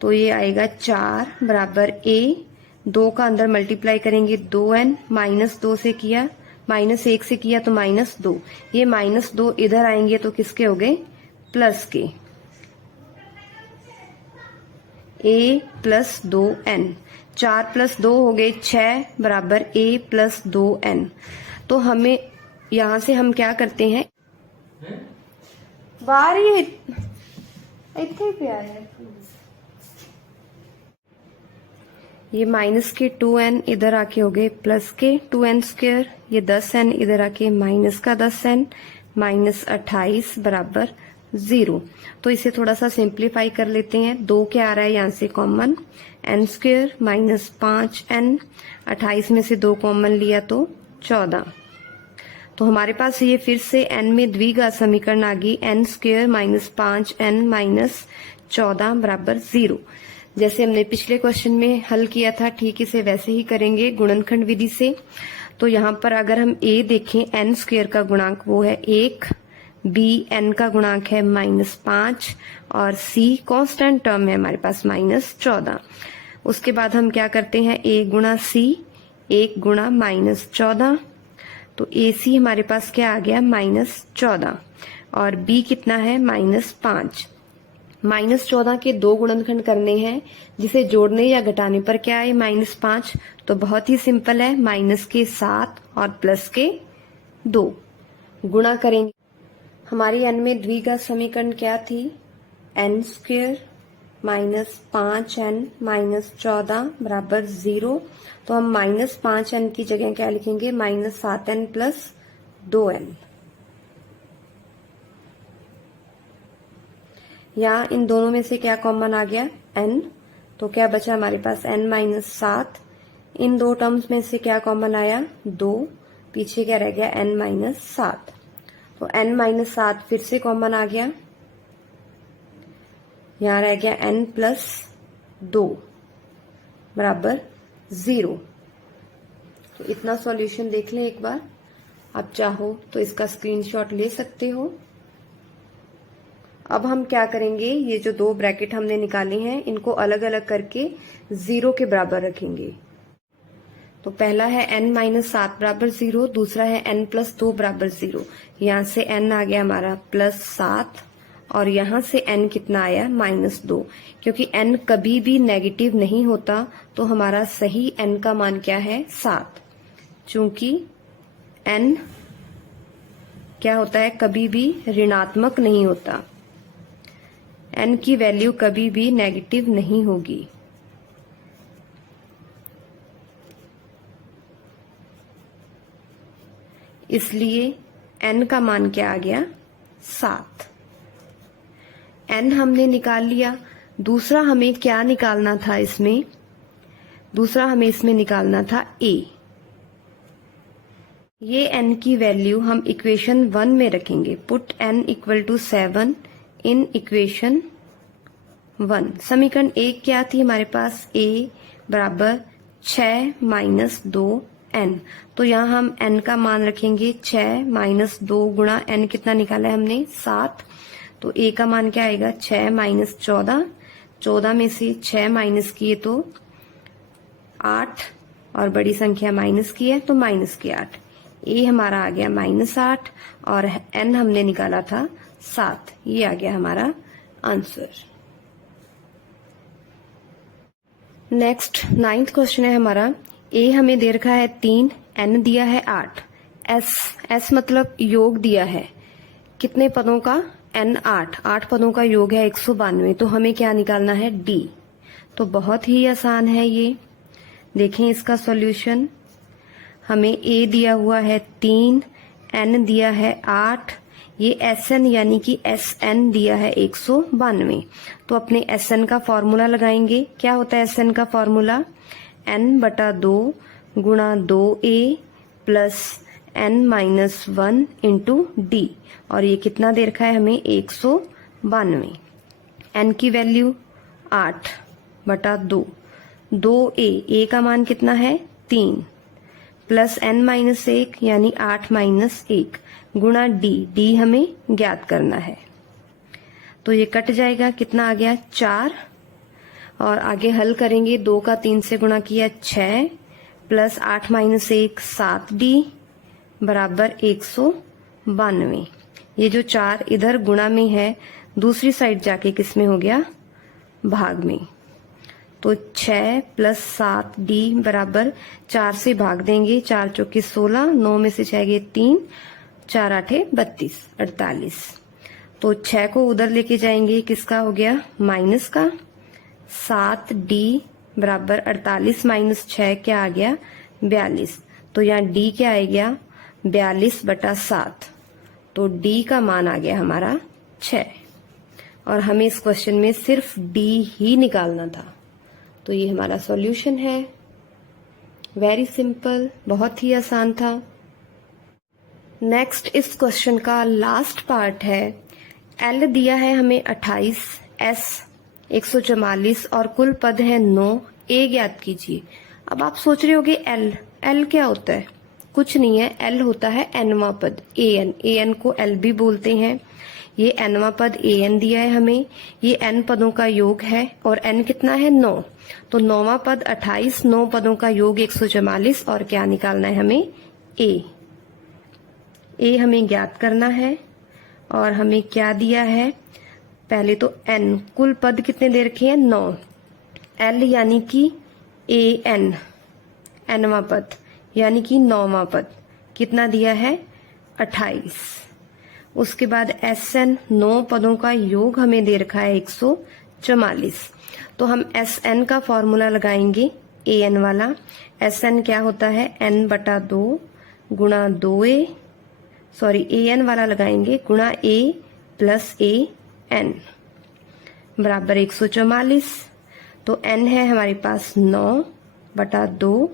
तो ये आएगा 4 बराबर ए, 2 का अंदर मल्टीप्लाई करेंगे 2n, -2 से किया, -1 से किया तो -2, ये -2 इधर आएंगे तो किसके हो गए प्लस के, a प्लस 2n, 4 प्लस 2 हो गए 6 बराबर a प्लस 2n। तो हमें यहां से हम क्या करते हैं, बाहर ही इतने प्यार है, ये माइनस के 2n इधर आके हो गए प्लस के 2n स्क्वायर, ये 10n इधर आके माइनस का 10n, -28 बराबर 0। तो इसे थोड़ा सा सिंप्लीफाई कर लेते हैं, 2 क्या आ रहा है यहाँ से कॉमन, n स्क्वायर -5n, 28 में से 2 कॉमन लिया तो 14। तो हमारे पास ये फिर से n में द्विघात समीकरण आ गई, n square minus 5n minus 14 बराबर 0। जैसे हमने पिछले क्वेश्चन में हल किया था ठीक इसे वैसे ही करेंगे गुणनखंड विधि से। तो यहाँ पर अगर हम a देखें, n स्क्वायर का गुणांक वो है 1, b n का गुणांक है -5 और c कांस्टेंट टर्म है हमारे पास -14। उसके बाद हम क्या करते हैं, a गुणा c 1 गुणा -14, तो AC हमारे पास क्या आ गया -14 और B कितना है -5। -14 के दो गुणनखंड करने हैं, जिसे जोड़ने या घटाने पर क्या है -5, तो बहुत ही सिंपल है, माइनस के 7 और प्लस के 2 गुणा करेंगे। हमारी n में द्विघात समीकरण क्या थी, n square minus 5n minus 14 बराबर 0। तो हम -5n की जगह क्या लिखेंगे, -7n प्लस 2n। यहाँ इन दोनों में से क्या कॉमन आ गया, n, तो क्या बचा हमारे पास n-7। इन दो टर्म्स में से क्या कॉमन आया, 2, पीछे क्या रह गया n-7। तो n-7 फिर से कॉमन आ गया, यहाँ रह गया n प्लस 2 बराबर 0। तो इतना सॉल्यूशन देख लें एक बार, आप चाहो तो इसका स्क्रीनशॉट ले सकते हो। अब हम क्या करेंगे, ये जो दो ब्रैकेट हमने निकाले हैं इनको अलग अलग करके 0 के बराबर रखेंगे। तो पहला है n-7 बराबर 0, दूसरा है n प्लस 2 बराबर 0। यहाँ से n आ गया हमारा +7 और यहाँ से n कितना आया -2। क्योंकि n कभी भी नेगेटिव नहीं होता तो हमारा सही n का मान क्या है 7। चूंकि n क्या होता है, कभी भी ऋणात्मक नहीं होता, n की वैल्यू कभी भी नेगेटिव नहीं होगी। इसलिए n का मान क्या आ गया 7। n हमने निकाल लिया। दूसरा हमें क्या निकालना था इसमें, दूसरा हमें इसमें निकालना था a। ये n की वैल्यू हम इक्वेशन 1 में रखेंगे। Put n equal to 7 in equation 1। समीकरण 1 क्या थी हमारे पास, a बराबर 6 माइनस 2n। तो यहाँ हम n का मान रखेंगे 6 माइनस 2 गुणा n कितना निकाला है हमने 7। तो a का मान क्या आएगा 6 माइनस 14, 14 में से 6 माइनस किए तो 8 और बड़ी संख्या माइनस की है तो माइनस के 8। a हमारा आ गया -8 और n हमने निकाला था 7। ये आ गया हमारा आंसर। नेक्स्ट 9th क्वेश्चन है हमारा। a हमें दे रखा है 3, n दिया है 8, s मतलब योग दिया है कितने पदों का, n 8 पदों का योग है 192। तो हमें क्या निकालना है, d। तो बहुत ही आसान है ये, देखें इसका सॉल्यूशन। हमें a दिया हुआ है 3, n दिया है 8, ये Sn यानी कि Sn दिया है 192। तो अपने Sn का फॉर्मूला लगाएंगे। क्या होता है Sn का फॉर्मूला, n/2 गुणा 2a plus n-1 into d। और ये कितना दे रखा है हमें 192। n की वैल्यू 8/2, 2a का मान कितना है 3 प्लस n-1 यानी 8-1 गुणा d हमें ज्ञात करना है। तो ये कट जाएगा, कितना आ गया 4 और आगे हल करेंगे। 2 का 3 से गुणा किया 6 प्लस 8-1 7d बराबर 192। ये जो 4 इधर गुणा में है, दूसरी साइड जाके किस में हो गया, भाग में। तो 6 प्लस 7d बराबर 4 से भाग देंगे, 4 चौके 16, 9 में से 6 गए 3, 4 8 32, 48। तो 6 को उधर लेके जाएंगे, किसका हो गया माइनस का। 7d बराबर 48 माइनस 6 क्या आ गया 42। तो यहाँ d क्या आ गया 42/7। तो d का मान आ गया हमारा 6 और हमें इस क्वेश्चन में सिर्फ d ही निकालना था। तो ये हमारा सॉल्यूशन है। वेरी सिंपल, बहुत ही आसान था। नेक्स्ट इस क्वेश्चन का लास्ट पार्ट है। एल दिया है हमें 28, एस 144 और कुल पद है 9, ए ज्ञात कीजिए। अब आप सोच रहे होगे एल, एल क्या होता है? कुछ नहीं है, एल होता है एनवा पद, ए एन, ए एन को एल भी बोलते हैं। ये एनवा पद ए एन दिया है हमें, ये एन पदों का योग है और एन कितना है 9, तो नौवां पद 28, 9 पदों का योग 144 और क्या निकालना है हमें? ए हमें ज्ञात करना है और हमें क्या दिया है? पहले तो एन, कुल पद कितने दे रखे हैं? 9, एल यानी कि ए एन, एनवा पद यानी कि 9वां पद कितना दिया है? 28। उसके बाद एस एन, 9 पदों का योग हमें दे रखा है 144, तो हम एस एन का फॉर्मूला लगाएंगे ए एन वाला। एस एन क्या होता है? एन बटा 2 गुणा 2a, सॉरी ए एन वाला लगाएंगे, गुणा ए प्लस ए एन बराबर 144। तो एन है हमारे पास 9 बटा 2,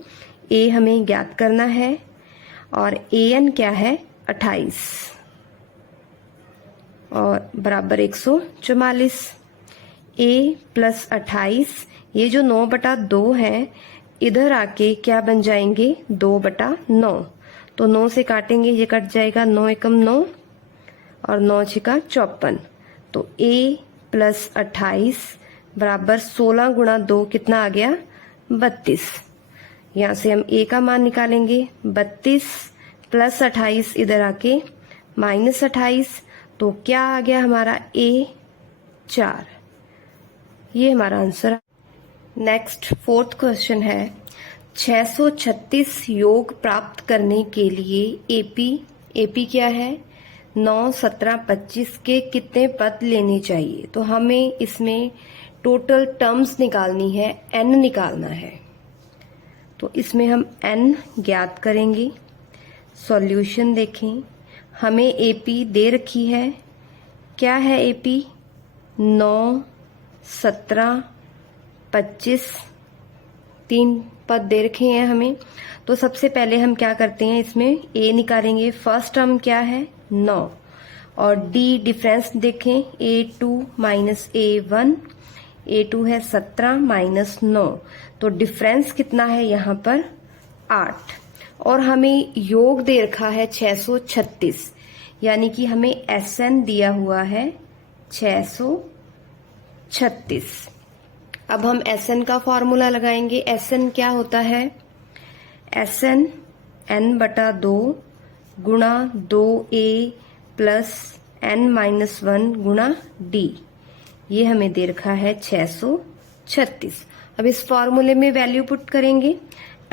ए हमें ज्ञात करना है और ए एन क्या है? 28 और बराबर 144। ए प्लस 28, ये जो 9 बटा 2 है इधर आके क्या बन जाएंगे? 2 बटा 9, तो 9 से काटेंगे, ये कट जाएगा, 9 एकम 9 और 9 छिका 54, तो a प्लस 28 बराबर 16 गुणा 2 कितना आ गया? 32। यहाँ से हम a का मान निकालेंगे, 32 प्लस 28 इधर आके माइनस 28, तो क्या आ गया हमारा? a 4। ये हमारा आंसर। नेक्स्ट 4th क्वेश्चन है, 636 योग प्राप्त करने के लिए एपी क्या है? 9, 17, 25 के कितने पद लेने चाहिए? तो हमें इसमें टोटल टर्म्स निकालनी है, n निकालना है, तो इसमें हम n ज्ञात करेंगे। सॉल्यूशन देखें, हमें एपी दे रखी है, क्या है एपी? 9, 17, 25, 3 पद दे रखे हैं हमें। तो सबसे पहले हम क्या करते हैं, इसमें a निकालेंगे। फर्स्ट टर्म क्या है? 9 और d डिफरेंस देखें, a2 माइनस a1, a2 है 17 माइनस 9, तो डिफरेंस कितना है यहाँ पर? 8। और हमें योग दे रखा है 636, यानी कि हमें SN दिया हुआ है 636। अब हम SN का फॉर्मूला लगाएंगे। SN क्या होता है? SN n बटा 2 गुणा 2a प्लस n माइनस 1 गुणा d, ये हमें दे रखा है 636। अब इस फॉर्मूले में वैल्यू पुट करेंगे,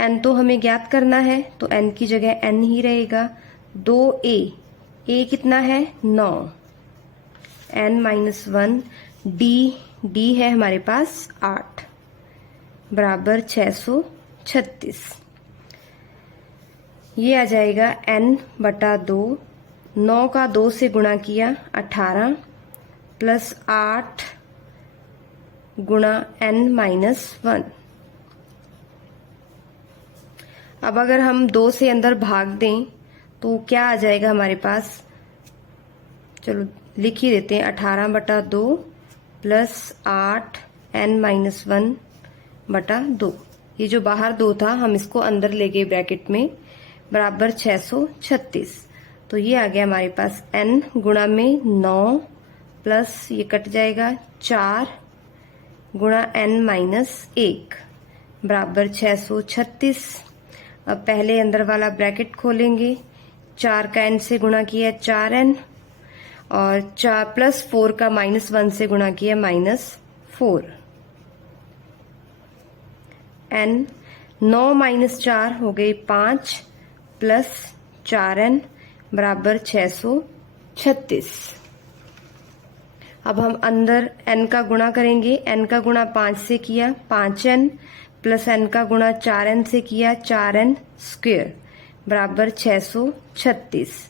n तो हमें ज्ञात करना है, तो n की जगह n ही रहेगा। 2a, a कितना है? 9, n माइनस 1, d है हमारे पास 8 बराबर 636। ये आ जाएगा n बटा 2, 9 का 2 से गुणा किया 18 प्लस 8 गुणा n माइनस 1। अब अगर हम 2 से अंदर भाग दें तो क्या आ जाएगा हमारे पास? चलो लिख ही देते हैं, 18 बटा 2 प्लस 8 n माइनस 1 बटा 2। ये जो बाहर 2 था हम इसको अंदर ले गए ब्रैकेट में, बराबर 636। तो ये आ गया हमारे पास n गुणा में 9 प्लस ये कट जाएगा 4 गुणा n माइनस 1 बराबर 636। अब पहले अंदर वाला ब्रैकेट खोलेंगे, 4 का n से गुणा किया 4n और 4 प्लस 4 का माइनस 1 से गुणा किया -4। n 9 माइनस 4 हो गई 5 प्लस 4n बराबर 636। अब हम अंदर n का गुणा करेंगे, n का गुणा 5 से किया 5n प्लस n का गुणा 4n से किया 4n स्क्वायर बराबर 636।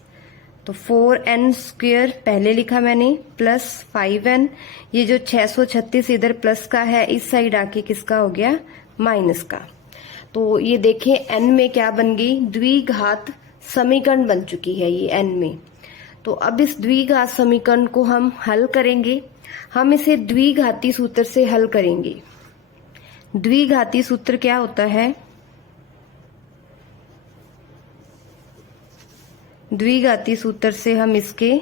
तो 4n स्क्वायर पहले लिखा मैंने प्लस 5n, ये जो 636 इधर प्लस का है इस साइड आके किसका हो गया? माइनस का। तो ये देखें n में क्या बन गई? द्विघात समीकरण बन चुकी है ये n में। तो अब इस द्विघात समीकरण को हम हल करेंगे। हम इसे द्विघाती सूत्र से हल करेंगे। द्विघाती सूत्र क्या होता है? द्विघाती सूत्र से हम इसके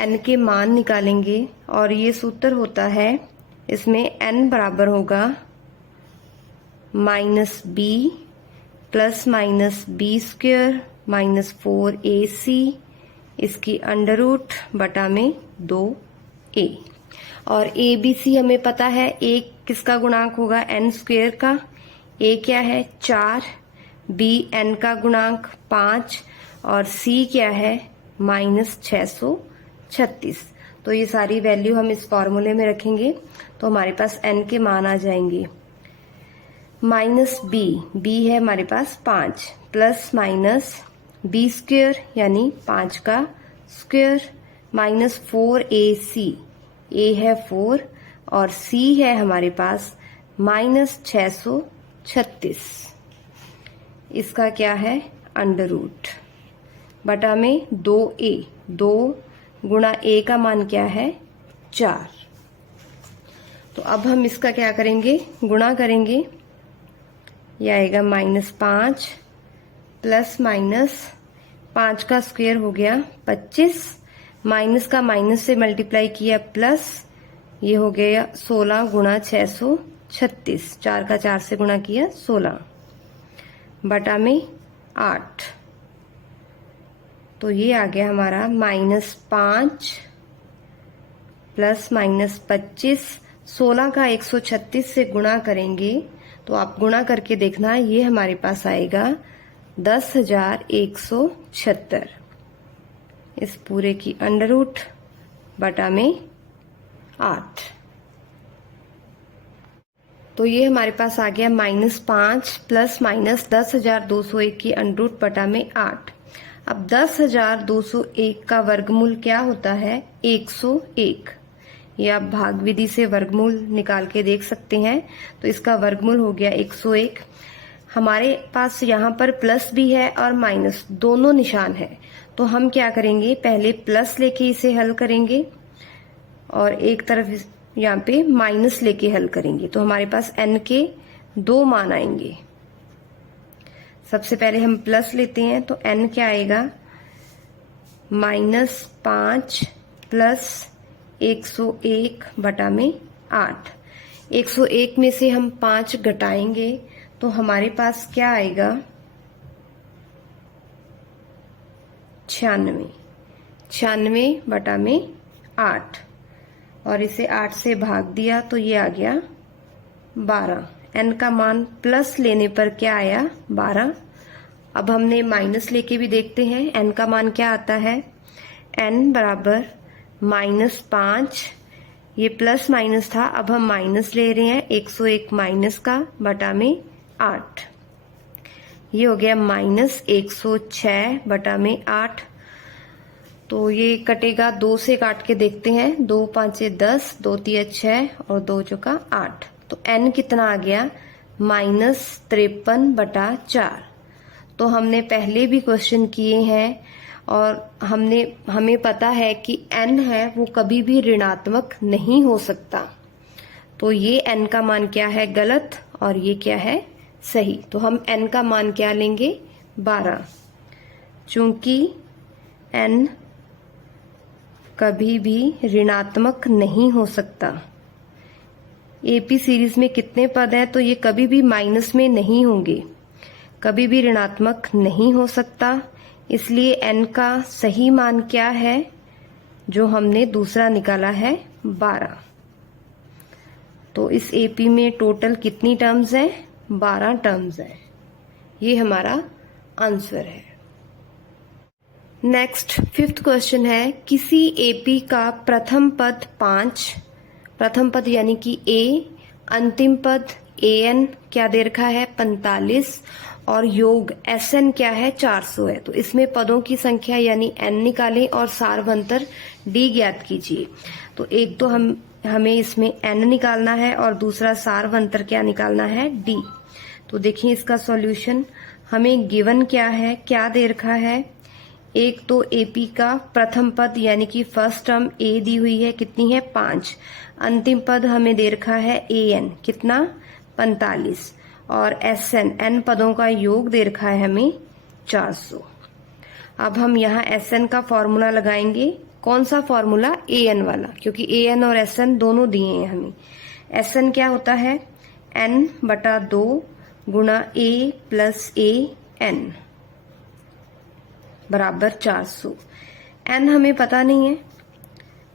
n के मान निकालेंगे और ये सूत्र होता है, इसमें n बराबर होगा -b plus -b square -4ac इसकी अंडर रूट बटा में 2a। और a b c हमें पता है, a किसका गुणांक होगा? n स्क्वायर का। a क्या है? 4, b n का गुणांक 5 और c क्या है? -636। तो ये सारी वैल्यू हम इस फॉर्मूले में रखेंगे तो हमारे पास n के मान आ जाएंगे। -b है हमारे पास 5 प्लस b स्क्वायर यानी 5 का स्क्वायर -4ac, a है 4 और c है हमारे पास -636। इसका क्या है? अंडर रूट बटा में 2a। 2 गुणा a का मान क्या है? 4। तो अब हम इसका क्या करेंगे? गुणा करेंगे। यह आएगा -5 प्लस -5 का स्क्वायर हो गया 25, माइनस का माइनस से मल्टीप्लाई किया प्लस, ये हो गया 16 गुणा 636, 4 का 4 से गुणा किया 16 बटा में 8। तो ये आ गया हमारा -5 प्लस -25। 16 का 136 से गुणा करेंगे तो आप गुणा करके देखना, ये हमारे पास आएगा 10,176। इस पूरे की अंडर रूट बटा में 8। तो ये हमारे पास आ गया -5 प्लस -10,201 की अंडर रूट बटा में 8। अब 10,201 का वर्गमूल क्या होता है? 101। ये आप भाग विधि से वर्गमूल निकाल के देख सकते हैं। तो इसका वर्गमूल हो गया 101। हमारे पास यहाँ पर प्लस भी है और माइनस, दोनों निशान है। तो हम क्या करेंगे? पहले प्लस लेके इसे हल करेंगे और एक तरफ यहाँ पे माइनस लेके हल करेंगे। तो हमारे पास n के 2 मान आएंगे। सबसे पहले हम प्लस लेते हैं तो n क्या आएगा? -5 प्लस 101 बटा में 8। 101 में से हम 5 घटाएंगे तो हमारे पास क्या आएगा? 96। 96 बटा में 8 और इसे 8 से भाग दिया तो ये आ गया 12। n का मान प्लस लेने पर क्या आया? 12। अब हमने माइनस लेके भी देखते हैं n का मान क्या आता है। n बराबर -5, ये प्लस माइनस था, अब हम माइनस ले रहे हैं 101 माइनस का बटा में 8। ये हो गया -106 बटा में 8। तो ये कटेगा, 2 से काट के देखते हैं। 2 5 10, 2 3 6 और 2 चौका 8। तो n कितना आ गया? -53 बटा 4। तो हमने पहले भी क्वेश्चन किए हैं और हमें पता है कि n है वो कभी भी ऋणात्मक नहीं हो सकता। तो ये n का मान क्या है? गलत, और ये क्या है? सही। तो हम n का मान क्या लेंगे? 12। चूंकि n कभी भी ऋणात्मक नहीं हो सकता। एपी सीरीज में कितने पद हैं? तो ये कभी भी माइनस में नहीं होंगे, कभी भी ऋणात्मक नहीं हो सकता। इसलिए n का सही मान क्या है जो हमने दूसरा निकाला है? 12। तो इस एपी में टोटल कितनी टर्म्स हैं? 12 टर्म्स हैं। ये हमारा आंसर है। नेक्स्ट 5th क्वेश्चन है, किसी एपी का प्रथम पद 5, प्रथम पद यानी कि a, अंतिम पद an क्या दे रखा है? 45 और योग Sn क्या है? 400 है। तो इसमें पदों की संख्या यानी n निकालें और सारवंतर d ज्ञात कीजिए। तो एक तो हमें इसमें n निकालना है और दूसरा सारवंतर क्या निकालना है? d। तो देखिए इसका सॉल्यूशन हमें गिवन क्या है, क्या दे रखा है। एक तो एपी का प्रथम पद यानी कि फर्स्ट टर्म ए दी हुई है, कितनी है 5। अंतिम पद हमें दे रखा है एन, कितना 45। और एसएन एन पदों का योग दे रखा है हमें 400। अब हम यहाँ एसएन का फॉर्मूला लगाएंगे। कौन सा फॉर्मूला, एएन वाला, क्योंकि एएन और एसएन दोनों दिए हैं हमें। एसएन क्या होता है, n/2 गुणा ए प्लस ए एन बराबर 400। एन हमें पता नहीं है,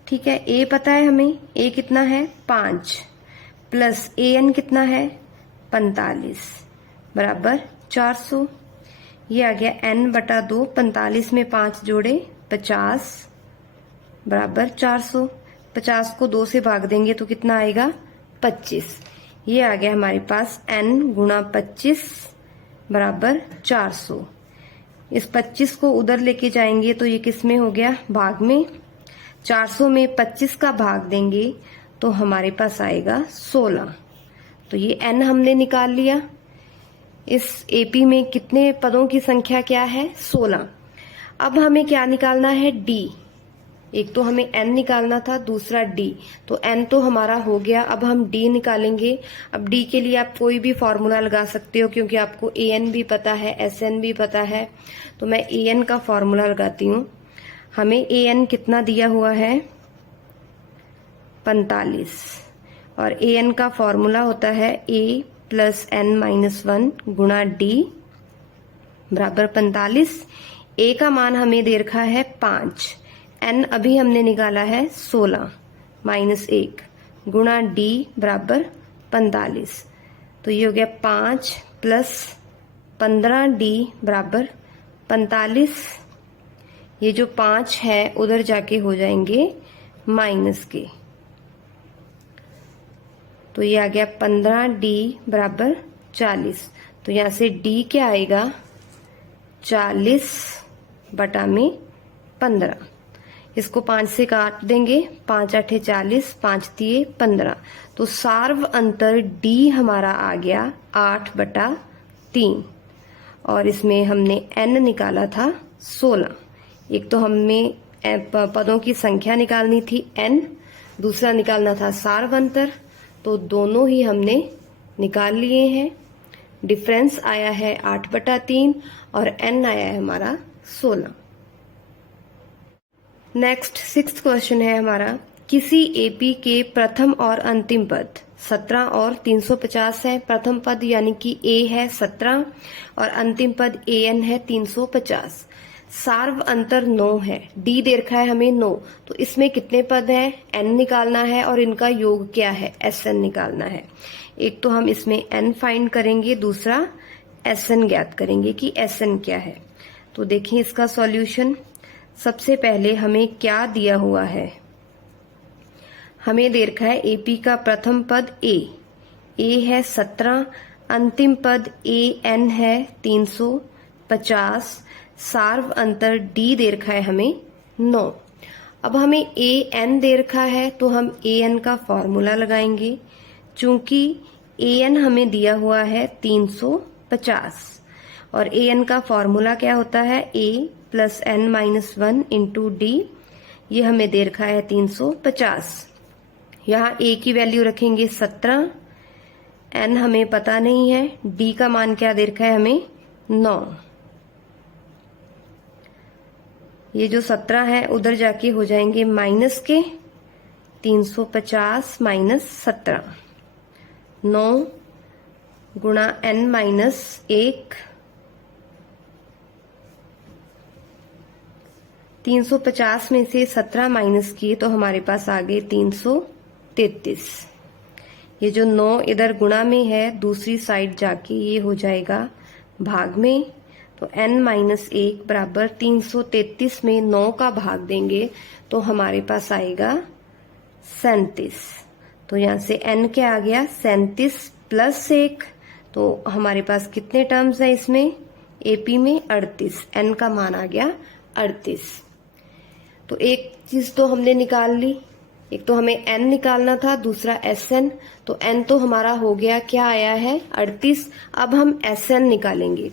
ठीक है। ए पता है हमें, ए कितना है 5 प्लस ए एन कितना है 45 बराबर 400। ये आ गया n/2, 45 में 5 जोड़े 50 बराबर 400। 50 को 2 से भाग देंगे तो कितना आएगा 25। ये आ गया हमारे पास n गुणा 25 बराबर 400। इस 25 को उधर लेके जाएंगे तो ये किस में हो गया, भाग में। 400 में 25 का भाग देंगे तो हमारे पास आएगा 16। तो ये n हमने निकाल लिया। इस एपी में कितने पदों की संख्या क्या है, 16। अब हमें क्या निकालना है, d। एक तो हमें n निकालना था, दूसरा d। तो n तो हमारा हो गया, अब हम d निकालेंगे। अब d के लिए आप कोई भी फॉर्मूला लगा सकते हो, क्योंकि आपको an भी पता है, sn भी पता है। तो मैं an का फॉर्मूला लगाती हूँ। हमें an कितना दिया हुआ है 45, और an का फॉर्मूला होता है a प्लस n-1 गुणा d बराबर 45। a का मान हमें दे रखा है 5, n अभी हमने निकाला है 16 माइनस 1 गुणा d बराबर 45। तो ये हो गया 5 प्लस 15d बराबर 45। ये जो 5 है उधर जाके हो जाएंगे माइनस के, तो ये आ गया 15d बराबर 40। तो यहाँ से d क्या आएगा 40 बटा में 15। इसको 5 से काट देंगे, 5 8 40, 5 3 15। तो सार्व अंतर d हमारा आ गया 8/3। और इसमें हमने n निकाला था 16। एक तो हमें पदों की संख्या निकालनी थी n, दूसरा निकालना था सार्व अंतर। तो दोनों ही हमने निकाल लिए हैं। डिफरेंस आया है 8/3 और n आया है हमारा 16। नेक्स्ट 6th क्वेश्चन है हमारा, किसी एपी के प्रथम और अंतिम पद 17 और 350 है। प्रथम पद यानी कि a है 17 और अंतिम पद an है 350। सार्व अंतर 9 है, d दे रखा है हमें 9। तो इसमें कितने पद हैं, n निकालना है और इनका योग क्या है, sn निकालना है। एक तो हम इसमें n फाइंड करेंगे, दूसरा sn ज्ञात करेंगे कि sn क्या है। तो देखिए इसका सॉल्यूशन। सबसे पहले हमें क्या दिया हुआ है, हमें दे रखा है एपी का प्रथम पद a है 17, अंतिम पद an है 350, सार्व अंतर d दे रखा है हमें 9। अब हमें an दे रखा है तो हम an का फॉर्मूला लगाएंगे। चूंकि an हमें दिया हुआ है 350 और an का फॉर्मूला क्या होता है, a plus n-1 into d। ये हमें दे रखा है 350। यहाँ a की वैल्यू रखेंगे 17, n हमें पता नहीं है, d का मान क्या दे रखा है हमें 9। ये जो 17 है उधर जाके हो जाएंगे माइनस के, 350 माइनस 17, 9 गुणा n-1। 350 में से 17 माइनस किए तो हमारे पास आ गए 333। ये जो 9 इधर गुणा में है, दूसरी साइड जाके ये हो जाएगा भाग में। तो n-1 बराबर 333 में 9 का भाग देंगे तो हमारे पास आएगा 37। तो यहाँ से n क्या आ गया 37 प्लस 1। तो हमारे पास कितने टर्म्स हैं इसमें, एपी में 38। n का मान आ गया 38। तो एक चीज तो हमने निकाल ली, एक तो हमें n निकालना था, दूसरा sn। तो n तो हमारा हो गया, क्या आया है 38। अब हम sn निकालेंगे।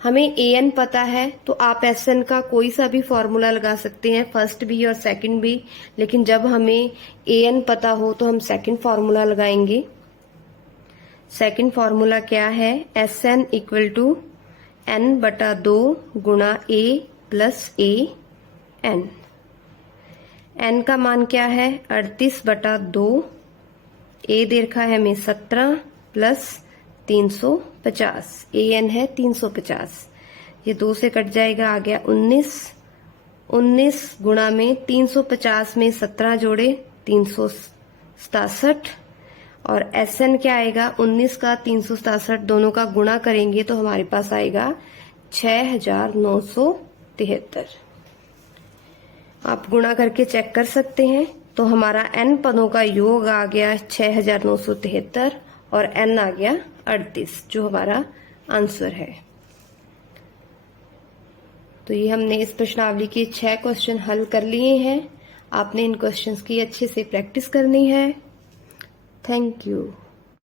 हमें an पता है तो आप sn का कोई सा भी फॉर्मूला लगा सकते हैं, फर्स्ट भी और सेकंड भी, लेकिन जब हमें an पता हो तो हम सेकंड फॉर्मूला लगाएंगे। सेकंड फॉर्मूला क्या है, sn इक्वल टू n/2 गुणा a plus a n। n का मान क्या है 38/2, a दे रखा है हमें 17 प्लस 350, an है 350, ये 2 से कट जाएगा, आ गया 19 गुणा में 350 में 17 जोड़े 367, और sn क्या आएगा 19 का 367 दोनों का गुणा करेंगे तो हमारे पास आएगा 6973। आप गुणा करके चेक कर सकते हैं। तो हमारा n पदों का योग आ गया 6973 और n आ गया 38, जो हमारा आंसर है। तो ये हमने इस प्रश्नावली के 6 क्वेश्चन हल कर लिए हैं। आपने इन क्वेश्चंस की अच्छे से प्रैक्टिस करनी है। Thank you.